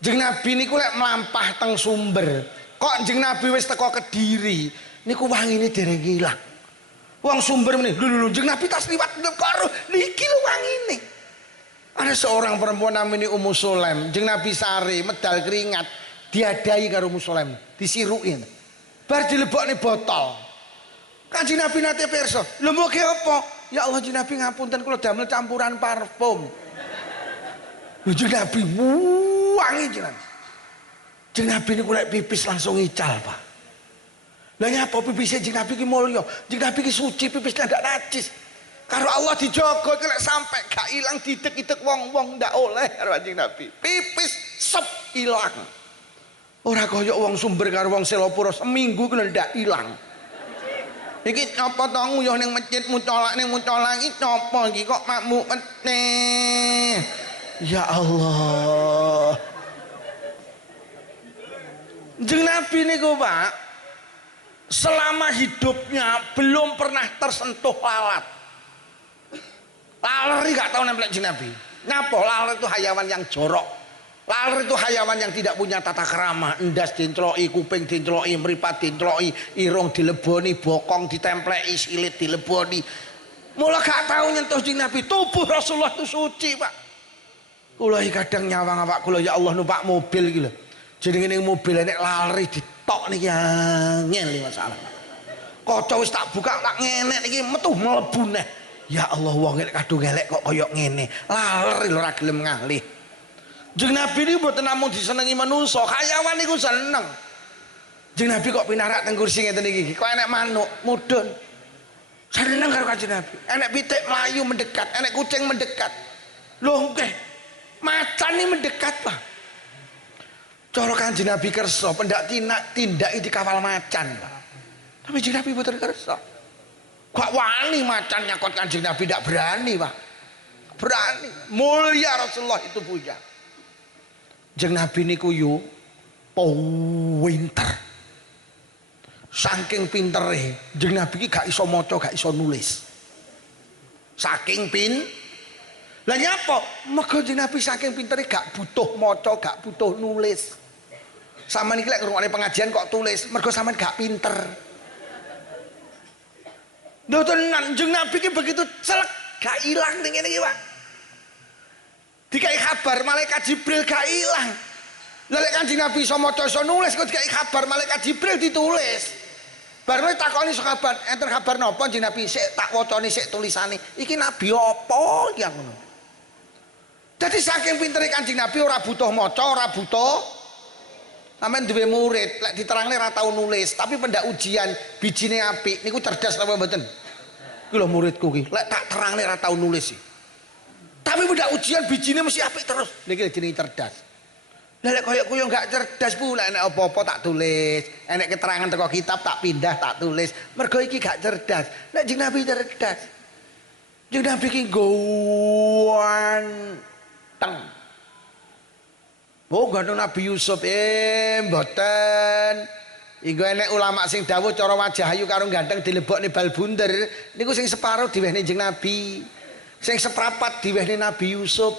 Kanjeng Nabi niku lek mlampah teng Sumber, kok Kanjeng Nabi wis teko Kediri, niku wangine dereng ilang. Wong Sumber meneh, lho Kanjeng Nabi tas liwat karo niki lho wangine. Ada seorang perempuan namanya Ummu Sulaim, Kanjeng Nabi sare medal keringat, diadai karo Ummu Sulaim, disirukin. Bar dilebokne botol. Kanjeng Nabi nate pirsa. Lho mugi apa? Ya Allah Kanjeng Nabi ngapunten kula damel campuran parfum. Kanjeng Nabi wangi jenengan. Kanjeng Nabi niku lek pipis langsung ical, Pak. Lah nyapa pipis Kanjeng Nabi ki mulya. Kanjeng Nabi ki suci, pipisnya ndak najis. Karo Allah dijogo iki lek sampe gak ilang didek-idek wong-wong ndak oleh karo Kanjeng Nabi. Pipis sep ilang. Ora kaya wong Sumber karo wong Selopuro seminggu ku ndak ilang. Iki apa to nguyuh ning masjid mucolak ning mucola iki napa iki kok makmu meneh. Ya Allah. Kanjeng Nabi niku Pak selama hidupnya belum pernah tersentuh lalat. Laler gak tahu nempel Kanjeng Nabi. Ngapa? Laler itu hayawan yang jorok. Laler itu hayawan yang tidak punya tata krama. Endas dincloki, kuping dincloki, mripat dincloki, irung dileboni, bokong ditempleki, silit dileboni. Mula gak tahu nyentuh Kanjeng Nabi. Tubuh Rasulullah itu suci, Pak. Kula kadang nyawang awak kula ya Allah numpak mobil iki lho. Jenenge ning mobil nek lari ditok niki angel masalah. Kaca wis tak buka tak ngenek niki metu mlebu neh. Ya Allah wong nek kadung elek kok kaya ngene. Lari lho ora gelem ngalih. Jeneng Nabi niku mboten namung disenengi manungsa, hayawan niku seneng. Jeneng Nabi kok pinarak teng kursi ngeten iki. Kok enek manuk mudhun. Seneng karo Kanjeng Nabi. Enek pitik mlayu mendekat, enek kucing mendekat. Lho nggih. Macan ini mendekat Pak. Cara Kanjeng Nabi kersa pendak tindak dikawal macan Pak. Tapi Kanjeng Nabi boten kersa. Kok wani macan nyakot Kanjeng Nabi ndak berani Pak. Berani. Mulia Rasulullah itu punya. Kanjeng Nabi niku yo pinter. Saking pintere, Kanjeng Nabi iki gak iso maca, gak iso nulis. Saking lah nyapa? Mergo Kanjeng Nabi saking pintere gak butuh maca, gak butuh nulis. Sampeyan iki lek ngrungokne pengajian kok tulis, mergo sampeyan gak pinter. Lho tenan Kanjeng Nabi iki begitu celek gak ilang ning ngene iki, Pak. Dikai kabar malaikat Jibril gak ilang. Lah lek Kanjeng Nabi iso maca iso nulis kok dikai kabar malaikat Jibril ditulis. Baru takoni sahabat, enten kabar napa Kanjeng Nabi? Sik tak wacane sik tulisane. Iki nabi apa iki ngono. Jadi saking pintere Kanjeng Nabi ora butuh maca, ora butuh. Sampeyan duwe murid, lek diterangne ora tau nulis, tapi pendak ujian bijine apik, niku cerdas napa mboten? Iki lho muridku iki, lek tak terangne ora tau nulis. Tapi pendak ujian bijine mesti apik terus. Niki jenenge cerdas. Lah lek koyo kuwi enggak cerdas pula nek apa-apa tak tulis, enek keterangan teko kitab tak pindah tak tulis. Mergo iki gak cerdas. Nek Kanjeng Nabi cerdas. Kanjeng Nabi iki ganteng. Oh ganteng Nabi Yusuf mboten. Iku enek ulama sing dawuh cara wajah ayu karo ganteng dilebokne bal bunder. Niku sing separo diwehne Kanjeng Nabi. Sing seprapat diwehne Nabi Yusuf.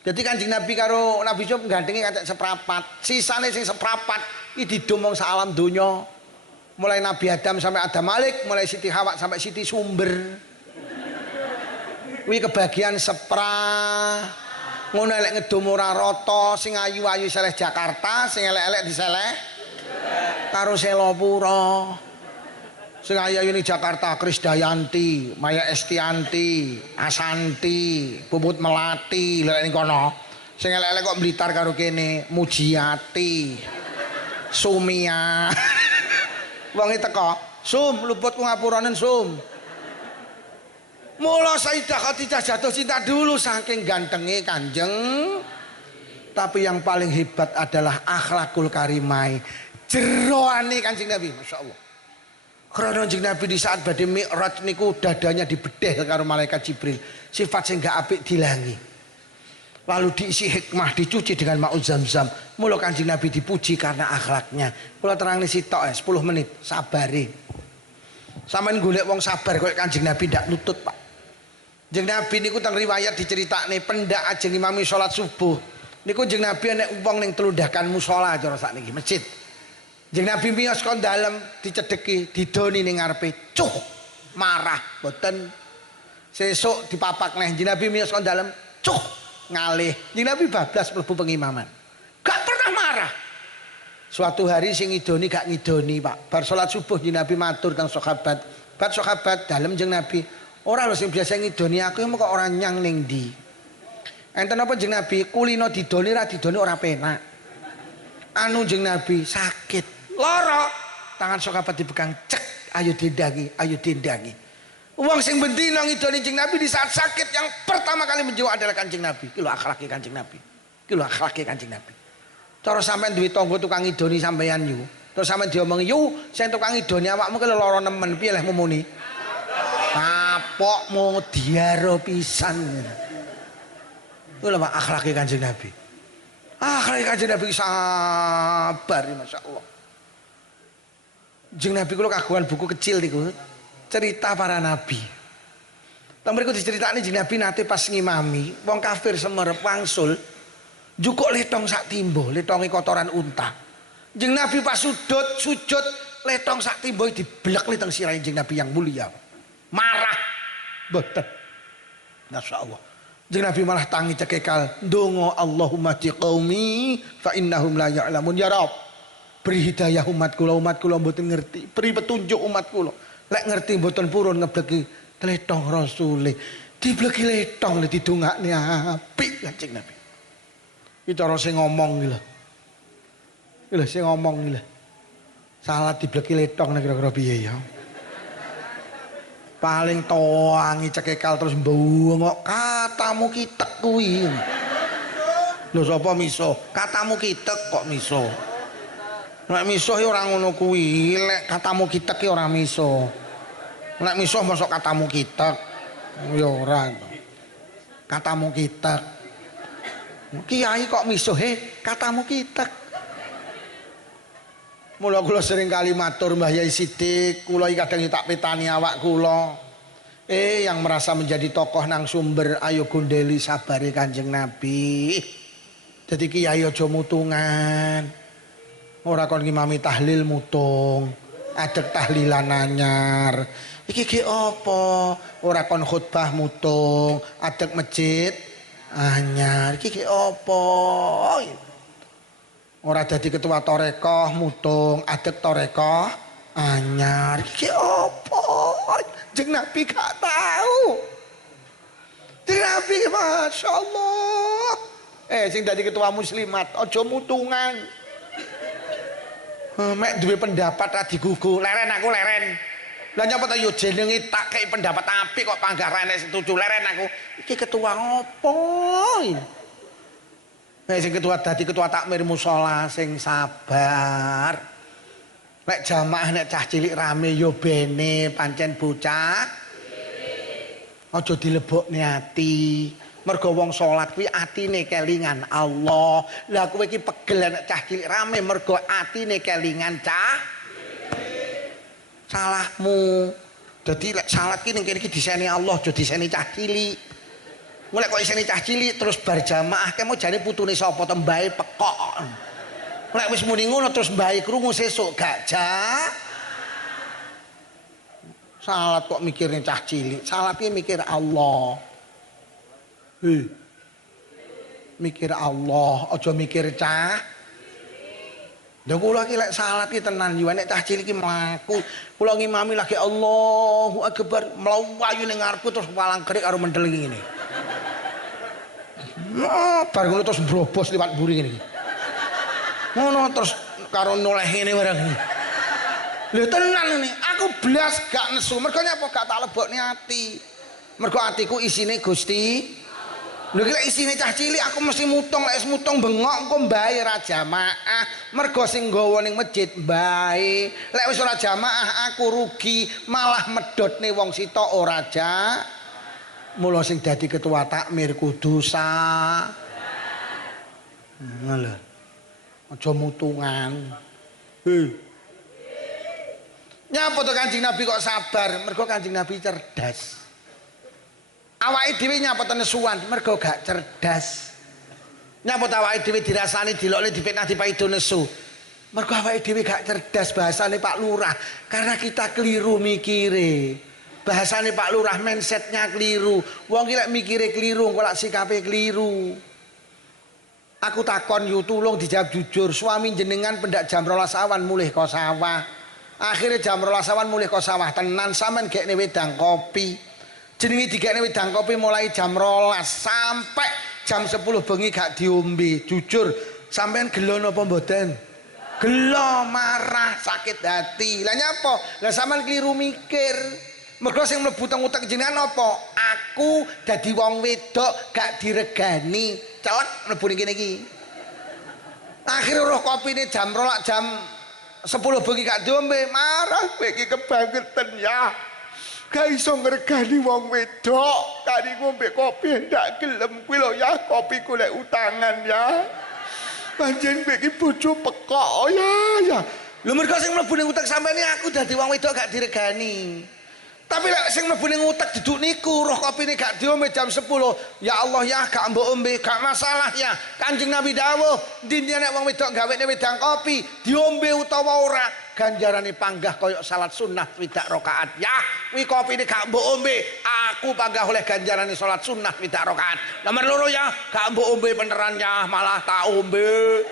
Jadi Kanjeng Nabi karo Nabi Yusuf gantenge katek seprapat. Sisane sing seprapat iki didomong sak alam donya. Mulai Nabi Adam sampai Adam Malik, mulai Siti Hawa sampai Siti Sumber. Kuwi kebagian seprah. Ngono elek ngedum ora rata, sing ayu-ayu seleh Jakarta, sing elek-elek diseleh karo Selopuro. Sing ayu-ayu ning Jakarta Krisdayanti, Maya Estianti, Asanti, Puput Melati, lek ning kono. Sing elek-elek kok Blitar karo kene, Mujiati, Sumia. Wong teko, "Sum, luputku ngapuranen, Sum." Mula Sayyidah Khadijah jatuh cinta dulu saking gantenge Kanjeng. Tapi yang paling hebat adalah akhlakul karimai. Jeroane Kanjeng Nabi, Masya Allah. Karena Kanjeng Nabi di saat badhe Mi'raj niku dadanya dibedhel karo malaikat Jibril. Sifat sing gak apik dilangi. Lalu diisi hikmah, dicuci dengan ma'u Zamzam. Mula Kanjeng Nabi dipuji karena akhlaknya. Kula terangne sitok 10 menit, sabare. Sampeyan golek wong sabar koyo Kanjeng Nabi ndak nutut, Pak. Kanjeng Nabi niku teng riwayat diceritakne pendak ajeng imami salat subuh. Niku Kanjeng Nabi nek umpang ning telundakan musala cara sakniki masjid. Kanjeng Nabi miyos kon dalem dicedheki, didoni ning ngarepe, cuh, marah, mboten. Sesuk dipapak neh Kanjeng Nabi miyos kon dalem, cuh, ngalih. Kanjeng Nabi bablas mlebu pengimaman. Gak pernah marah. Suatu hari sing ngidoni gak ngidoni, Pak. Bar salat subuh Kanjeng Nabi matur kang sahabat, sahabat dalem jeung Nabi. Ora lho sing biasa ngidoni aku kok ora nyang ning ndi. Enten apa jeung Nabi? Kulino didoni ra didoni ora penak. Anu jeung Nabi sakit, lara. Tangan sahabat dipegang, cek, ayo dindangi, ayo dindangi. Wong sing bendina ngidoni Kanjeng Nabi di saat sakit yang pertama kali menjawab adalah Kanjeng Nabi. Ki lho akhlake Kanjeng Nabi. Ki lho akhlake Kanjeng Nabi. Cara sampean duwe tangga tukang ngidoni sampean yu. Terus sampean diomongi, "Yu, sing tukang ngidoni awakmu ki lara nemen, piye leh mumuni?" Kapokmu diaro pisan. Ku lho akhlake Kanjeng Nabi. Akhlake Kanjeng Nabi sabar, masyaallah. Jeung Nabi kula kagungan buku kecil niku, cerita para nabi. Teng mriku diceritakne jeung Nabi nate pas ngimami, wong kafir semerep wangsul, jukuk letong sak timbo, letonge kotoran unta. Jeung Nabi pas sujud, letong sak timbo diblek li teng sirahe jeung Nabi yang mulia. Marah mboten. Masyaallah. Jeung Nabi malah tangi cekekal, ndonga Allahumma ti qaumi fa innahum la ya'lamun ya Rabb. Beri hidayah umat kula mboten ngerti, beri petunjuk umat kula. Lek ngerti mboten purun ngebleki letong rasule. Dibleki letong didongakne apik Kanjeng Nabi. Iki cara sing ngomong iki lho. Iki lho sing ngomong iki lho. Salah dibleki letong nek kira-kira piye ya. Paling toangi cekekal terus mbungok katamu kitek kuwi. Lho sapa miso? Katamu kitek kok miso. Nek misuh ya ora ngono kuwi, lek katamu kitek ya ora misuh. Nek misuh mosok katamu kitek. Ya ora. Katamu kitek. Kiai kok misuh katamu kitek. Mula kula sering kali matur Mbah Yai Sidik, kula iki kadang tak petani awak kula. Yang merasa menjadi tokoh nang sumber ayo gondeli sabare Kanjeng Nabi. Jadi kiai aja mutungan. Ora kon ngimami tahlil mutung, adek tahlilan anyar. Iki ki apa? Ora kon khutbah mutung, adek masjid anyar. Iki ki apa? Ora dadi ketua torekoh mutung, adek torekoh anyar. Iki ki apa? Jeung Nabi gak tahu. Jeung Nabi masyaallah. Sing dadi ketua muslimat aja mutungan. Mek duwe pendapat ra digugu, leren aku leren. Lah nyapa ta yo jenenge tak kei pendapat apik kok panggarane setuju leren aku. Iki ketua ngopo? Sing ketua dadi ketua takmir musala sing sabar. Nek jamaah nek cah cilik rame yo bene pancen bocah. Aja dilebokne ati. Mergo wong salat kuwi atine kelingan Allah. Lah kowe iki pegel nek cah cilik rame mergo atine kelingan cah. Salahmu. Dadi lek salat ki ning kene iki diseni Allah, aja diseni cah cilik. Mulai kok iseni cah cilik terus bar jamaah kemo jane putune sapa to mbae pekok. Lek wis muni ngono terus mbae krungu sesuk gajah. Salat kok mikirnya cah cilik, salat ki mikir Allah. Mikir Allah, aja mikir cah. Lha kula iki lek salat ki tenan yo nek cah cilik ki mlaku, kula ngimami lagi Allahu Akbar, mlayu ning ngarepku terus palang kerik karo mendel iki ngene. Bar ngono terus brobos liwat mburi ngene iki. Ngono terus karo noleh ngene bareng. Lho tenan ini, aku blas gak nesu, mergo nyapa gak tak lebokne ati. Mergo atiku isine Gusti. Lho iki lek isine cah cilik aku mesti mutung, lek mutung bengok engko mbae ra jamaah. Mergo sing nggawa ning masjid mbae. Lek wis ora jamaah aku rugi, malah medhotne wong sitok ora ja. Mula sing dadi ketua takmir kudu ngono. Aja mutungan. Nyapa to Kanjeng Nabi kok sabar? Mergo Kanjeng Nabi cerdas. Awake dhewe nyapa to nesuwan mergo gak cerdas. Nyapa to awake dhewe dirasani dilokne dipetnah dipaido nesu. Mergo awake dhewe gak cerdas bahasane Pak Lurah. Karena kita keliru mikire. Bahasane Pak Lurah mindsetnya keliru. Wong ki lek mikire keliru engko lak sikape keliru. Aku takon yu tulung dijawab jujur. Suami jenengan pendak jam 12 awan mulih ka sawah. Akhirnya jam 12 awan mulih kok sawah tenan sampean gekne wedang kopi. Jenenge digekne wedang kopi mulai jam 12 sampai jam 10 bengi gak diombe. Jujur, sampean gelo napa mboten? Gelo, marah, sakit hati. Lah nyapa? Lah sampean keliru mikir. Mergo sing mlebu teng utek jenengan apa? Aku dadi wong wedok gak diregani. Celek mlebu ning kene iki. Akhire roh kopine jam 12 jam 10 bengi gak diombe, marah kowe iki kebangetan ya. Gak iso ngregani wong wedok, kari ngombe kopi ndak gelem kuwi lho ya, kopi golek utangan ya. Panjen kowe iki bojo pekok ya. Lho mergo sing mlebu ning utek sampeyan aku dadi wong wedok gak diregani. Tapi lek sing mlebu ning utek duduk niku roh kopine gak diombe jam 10. Ya Allah ya gak mbok ombe, gak masalah ya. Kanjeng Nabi dawuh, dindi nek wong wedok gawene wedang kopi, diombe utawa ora, ganjarane panggah koyok salat sunnah 3 rakaat. Ya, kuwi kopine gak mbok ombe, aku panggah oleh ganjarane salat sunnah 3 rakaat. Nomor loro ya, gak mbok ombe beneran ya, malah tak ombe.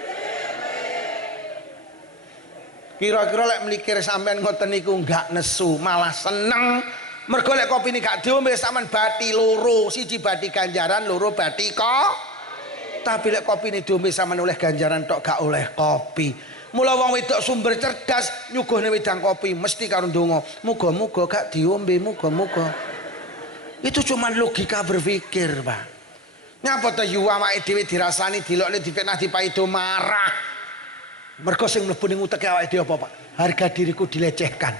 Kira-kira lek mikir sampean ngoten niku enggak nesu, malah seneng. Mergo lek kopi ini gak diombe sampean bati loro, siji bati ganjaran, loro bati kok. Tapi lek kopi ini diombe sampean oleh ganjaran tok gak oleh kopi. Mula wong wedok sumber cerdas nyuguhne wedang kopi mesti karo ndonga, muga-muga gak diombe, muga-muga. Itu cuma logika berpikir, Pak. Nyapa to yu awake dhewe dirasani, dilokne, difitnah, dipaido marah. Mergo sing mlebu ning uteke awake dhewe apa, Pak? Harga diriku dilecehkan.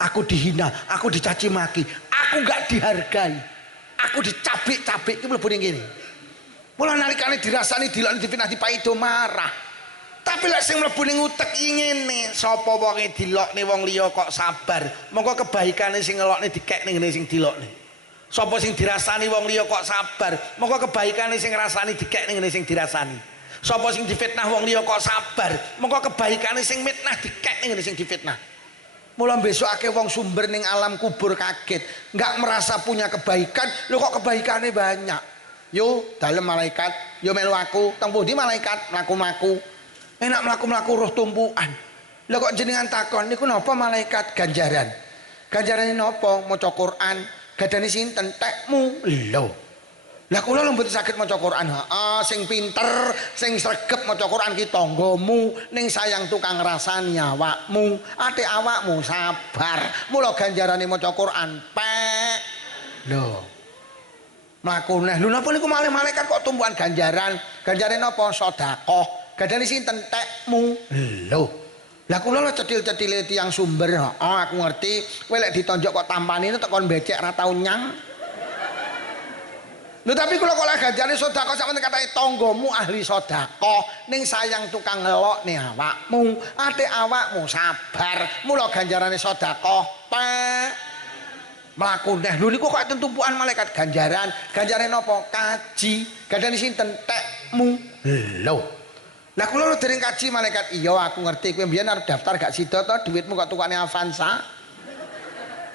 Aku dihina, aku dicaci maki, aku gak dihargai. Aku dicabik-cabik iki mlebu ning kene. Mula nalikane dirasani, dilokne, difitnah, dipaido marah. Tapi lek sing mlebu ning utek iki ngene, sapa wonge dilokne wong liya kok sabar. Monggo kebaikane sing ngelokne dikekne ngene sing dilokne. Sapa sing dirasani wong liya kok sabar, monggo kebaikane sing ngrasani dikekne ngene sing dirasani. Sapa sing difitnah wong liya kok sabar, mengko kebaikane sing mitnah dikek ning sing difitnah. Mula besok akeh wong sumber ning alam kubur kaget, enggak merasa punya kebaikan, lho kok kebaikane banyak. Yo dalem malaikat, yo melu aku, teng pundi malaikat mlaku-mlaku. Enak mlaku-mlaku roh tumpukan. Lha kok jenengan takon niku napa malaikat ganjaran? Ganjarane napa? Maca Quran. Gadane sinten? Tekmu. Lho. Lah kula lho mboten saged maca Quran. Heeh, sing pinter, sing sregep maca Quran ki tanggamu, ning sayang tukang ngrasani awakmu, ate awakmu sabar. Mula ganjarane maca Quran pek. Lho. Mlaku neh. Lho napa niku malaikat kok tumpukan ganjaran? Ganjarane napa? Sedekah. Gadane sinten? Tekmu. Lho. Lah kula lho cetil-cetile tiyang sumber. Heeh, aku ngerti. Kowe lek ditonjok kok tampanine tekon becek ra tau nyang. Lho tapi kula kok ganjane sedekah sampeyan katane tanggamu ahli sedekah ning sayang tukang ngelokne awakmu, ate awakmu sabar. Mula ganjarane sedekah pek mlaku neh. Lho niku kok tumpukan malaikat ganjaran. Ganjarane napa? Kaji. Gadane sinten? Tekmu. Lho. Lah kula lho dereng kaji malaikat. Iya aku ngerti kowe mbiyen arep daftar gak sida to dhuwitmu kok tukane Avanza.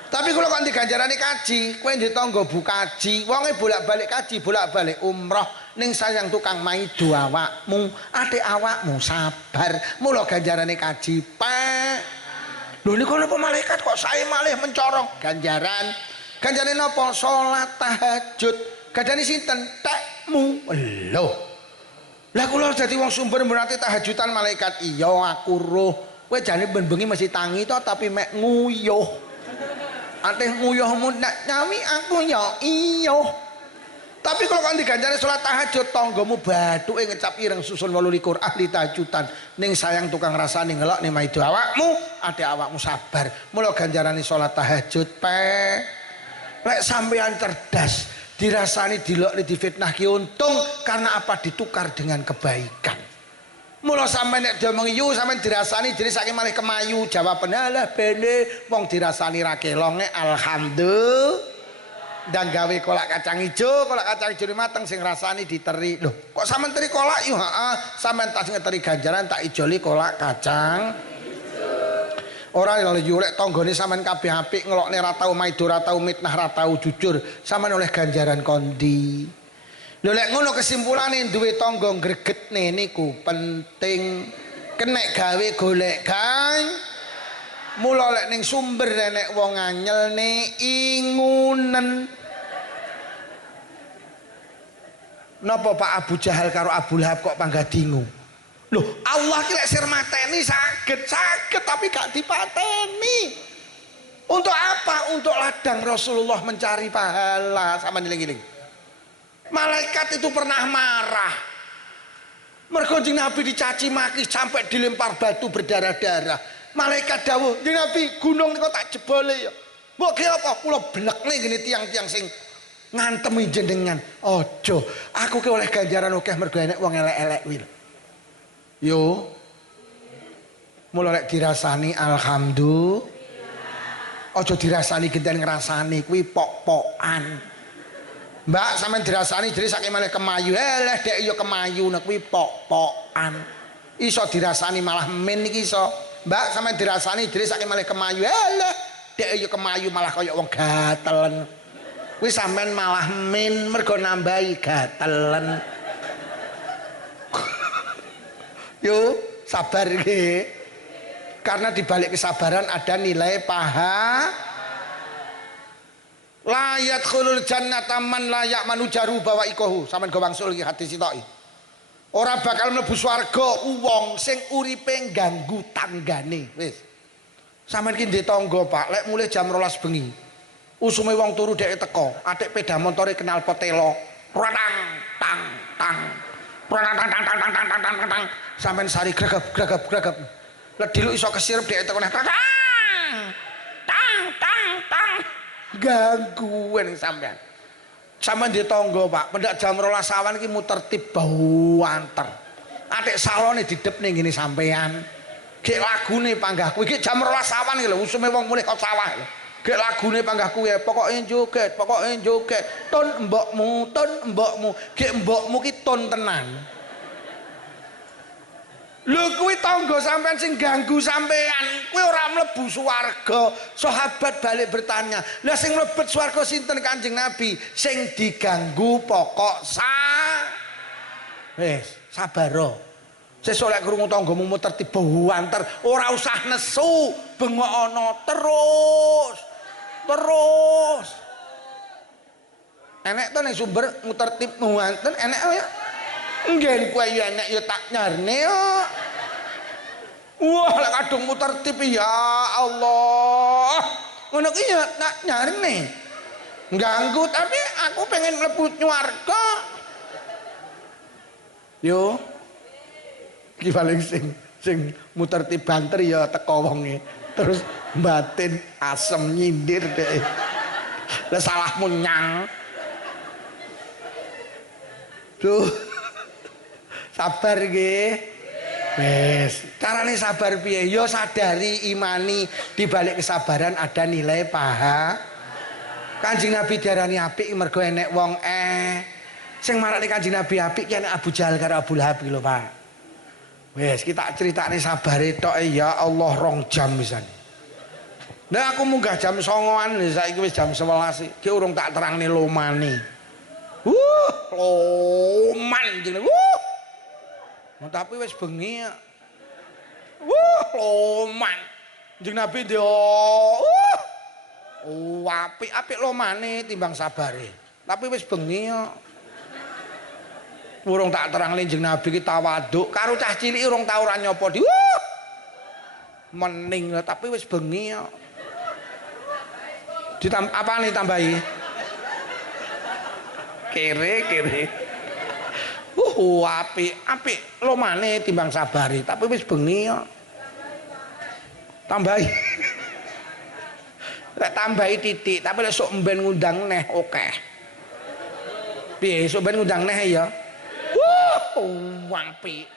Tapi kalau kok diganjarane kaji, kowe ndek tangga bu kaji, wonge bolak-balik kaji, bolak-balik umroh ning sayang tukang maido awakmu, ate awakmu sabar. Mula ganjarane kaji pek. Lho niku napa malaikat kok sae malih mencorong ganjaran. Ganjarane napa? Salat tahajud. Gadane sinten? Tekmu. Lho. Lah kula dadi wong sumber berarti tahajudan malaikat. Iya aku roh. Kowe jane ben bengi mesti tangi to tapi mek nguyuh. Ate nguyuhmu nak nyami aku ya iya. Tapi kalau kan diganjari sholat tahajud tanggamu bathuke ngecap ireng susun 28 ahli tahajudan ning sayang tukang rasane ngelok ning maido awakmu, ate awakmu sabar. Mula ganjarane sholat tahajud pek. Lek sampean cerdas, dirasani dilokne difitnah ki untung karena apa? Ditukar dengan kebaikan. Mula sampeyan nek diomongi yu sampeyan dirasani jadi saking malih kemayu jawabane lah bene wong dirasani ra kelonge alhamdulillah dan gawe kolak kacang ijo mateng sing rasani diteri. Loh kok sampeyan teri kolak yu? Heeh sampeyan tak ngeteri ganjaran tak ijoli kolak kacang ijo. Ora lho yu lek tanggane sampeyan kabeh apik ngelokne ra tau maido ra tau mitnah ra tau jujur sampeyan oleh ganjaran kondi. Lho lek ngono kesimpulane duwe tangga gregetne niku penting. Kenek gawe golek Mula lek ning sumber nek wong anyelne ingunen. Napa Pak Abu Jahal karo Abu Lahab kok panggah dingu? Loh, Allah ki lek sir mateni saged tapi gak dipateni. Untuk apa? Untuk ladang Rasulullah mencari pahala. Sama ngiling-ngiling. Malaikat itu pernah marah. Mergo Kanjeng Nabi dicaci maki sampai dilempar batu berdarah-darah. Malaikat dawuh, "Kanjeng Nabi, gunung niku tak jebole ya." Mbok ki apa? Kula blekne ngene tiang-tiang sing ngantemi jenengan. Ojo, aku ki oleh ganjaran akeh mergo enek wong elek-elek kuwi. Yo. Mula lek dirasani alhamdulillah. Ojo dirasani genten ngrasani kuwi pok-pokan. Mbak sampean dirasani jadi saking malah kemayu. Leh dek yo kemayu nek kuwi pok-pokan. Iso dirasani malah men iki iso. Mbak sampean dirasani jadi saking malah kemayu. Leh dek yo kemayu malah kaya wong gatelen. Kuwi sampean malah men mergo nambahi gatelen. Yo sabar iki. Karena di balik kesabaran ada nilai paha. La yadkhulul jannata man la ya'manu jaru bawa ikohu. Sampeyan go wangsul iki hadis iki. Ora bakal mlebu swarga wong sing uripe ganggu tanggane. Wis. Sampeyan ki ndek tangga, Pak, lek mulai jam 12 bengi. Usume wong turu dhek teko, atik peda motore kenal potelo. Pratang tang tang. Pratang tang tang tang tang tang tang tang. Sampeyan sari gregep. Lah diluk iso kesirep dhek teko nang tang tang gangguan sampean. Sampeyan di tangga, Pak, pendak jam 12 awan iki muter tip bau anter. Atik salone didep ning ngene sampean. Gek lagune panggahku iki jam 12 awan iki lho, usume wong mulih kok sawah lho. Gek lagune panggahku ya pokoke joget. Ton mbokmu. Gek mbokmu ki ton tenan. Lho kuwi tangga sampean sing ganggu sampean, kuwi ora mlebu swarga. Sahabat balik bertanya, "Lah sing mlebet swarga sinten Kanjeng Nabi?" Sing diganggu pokok wis sabar. Sesuk lek krungu tanggamu muter tiba anter, ora usah nesu, bengokono terus. Enek to ning sumber muter tip muanten enek ya. Nggih kowe ya enek ya tak nyarne yo. Wah, lek kadung muter tip ya Allah. Ngono ki ya tak nyarne. Ganggu tapi aku pengen mlebu swarga. Yo. Ki paling sing muter tip banter ya teko wonge. Terus batin asem nyindir deh. Lah salahmu nyang. Duh. Sabar nggih. Wes, carane sabar piye? Ya sadari, imani di balik kesabaran ada nilai paha. Kanjeng Nabi diarani apik mergo enek wong sing marani Kanjeng Nabi apik ki enek Abu Jahal karo Abu Lahab lho, Pak. Wes, kita critakne sabare tok ya Allah 2 jam pisan. Nah aku munggah jam 09.00 saiki wis jam 11 ki urung tak terangne lomane. Loman jenenge. Tapi wis bengi ya. Loman. Kanjeng Nabi dia apik lomane timbang sabare. Tapi wis bengi ya. Urung tak terangne Kanjeng Nabi ki tawaduk karo cah cilik urung tau ora nyapa di. Mening tapi wis bengi ya. Apane tambahi? Kere. Apik lomane timbang sabari, tapi wis bengi kok. Tambahi. Lek tambahi titik, tapi lek sok mben ngundang neh akeh. Piye sok mben ngundang neh ya? Apik.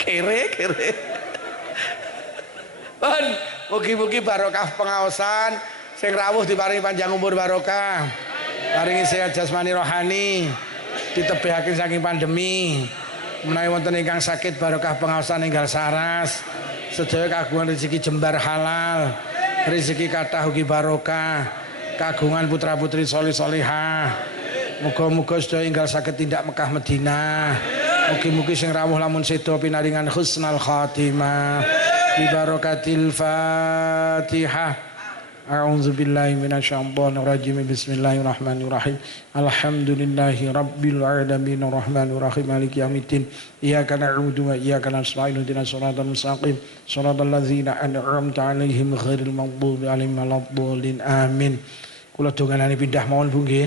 Kere. Pun mugi-mugi barokah pengaosan. Sing rawuh diparingi panjang umur barokah, paringi sehat jasmani rohani, ditebihaken saking pandemi. Menawi wonten ingkang sakit barokah pengaosan enggal saras, sedaya kagungan rezeki jembar halal, rezeki kathah ugi barokah, kagungan putra-putri solih solihah. Muga-muga sedaya enggal saged tindak Mekah Madinah. Mugi-mugi sing rawuh lamun sedo pinaringan husnal khatimah bi barakatil Fatihah. A'udzu billahi minasyaitonir rajim. Bismillahirrahmanirrahim. Alhamdulillahi rabbil alamin arrahmanir rahim maliki yaumiddin. Iyyaka na'budu wa iyyaka nasta'in ihdinas siratal mustaqim. Shiratal ladzina an'amta 'alaihim ghairil maghdubi 'alaihim waladdallin. Amin. Kula donganane pindah mawon Bu nggih.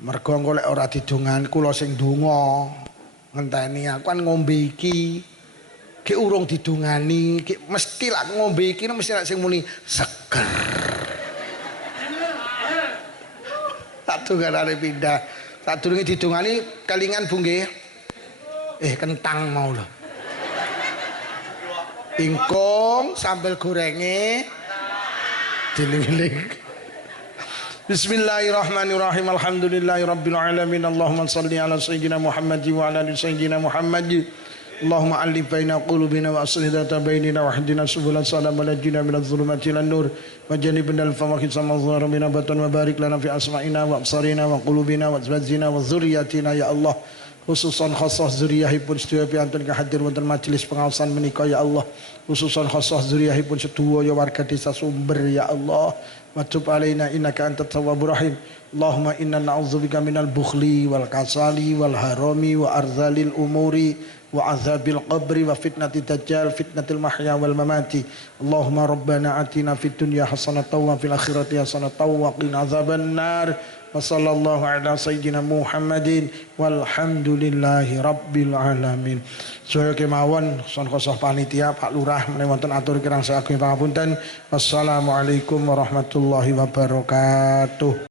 Mergo engko lek ora didongan kula sing donga ngenteni aku kan ngombe iki. Ki urung didungani, ki mesti lak ngombe iki mesti lak sing muni seger. Tak donganane pindah. Sadurunge didungani kelingan Bu nggih. Kentang mau lho. Ingkung sambel gorenge diling-iling. Bismillahirrahmanirrahim. Alhamdulillahirabbil alamin. Allahumma shalli ala sayyidina Muhammad wa ala ali sayyidina Muhammad. Allahumma alif baina qulubina wa aslih dhata bainina wa hdina subulal salam wa najjina minadh dhulumati ilan nur wa jannibna al fawahisha ma dhahara minha batan wa barik lana fi asma'ina wa absarina wa qulubina wa azwajina wa dzurriyyatina ya Allah. Khususan khassah zuriyahipun sedaya piantun kahadir wonten majelis pengawasan menika ya Allah. Khususan khassah zuriyahipun sedaya warga desa Sumber ya Allah. Wa tub alaina innaka antat tawwabur rahim. Allahumma inna na'udzubika minal bukhli wal kasali wal harami wa arzalil umuri wa azabil qabri wa fitnati dajjal fitnatil mahya wal mamati. Allahumma rabbana atina fid dunya hasanatan wa fil akhirati hasanatan wa qina azaban nar. Wa sallallahu ala sayyidina Muhammadin walhamdulillahi rabbil alamin. Saya kemawon son khosah panitia Pak Lurah menawi wonten atur kirang saking pangapunten. Wassalamualaikum warahmatullahi wabarakatuh.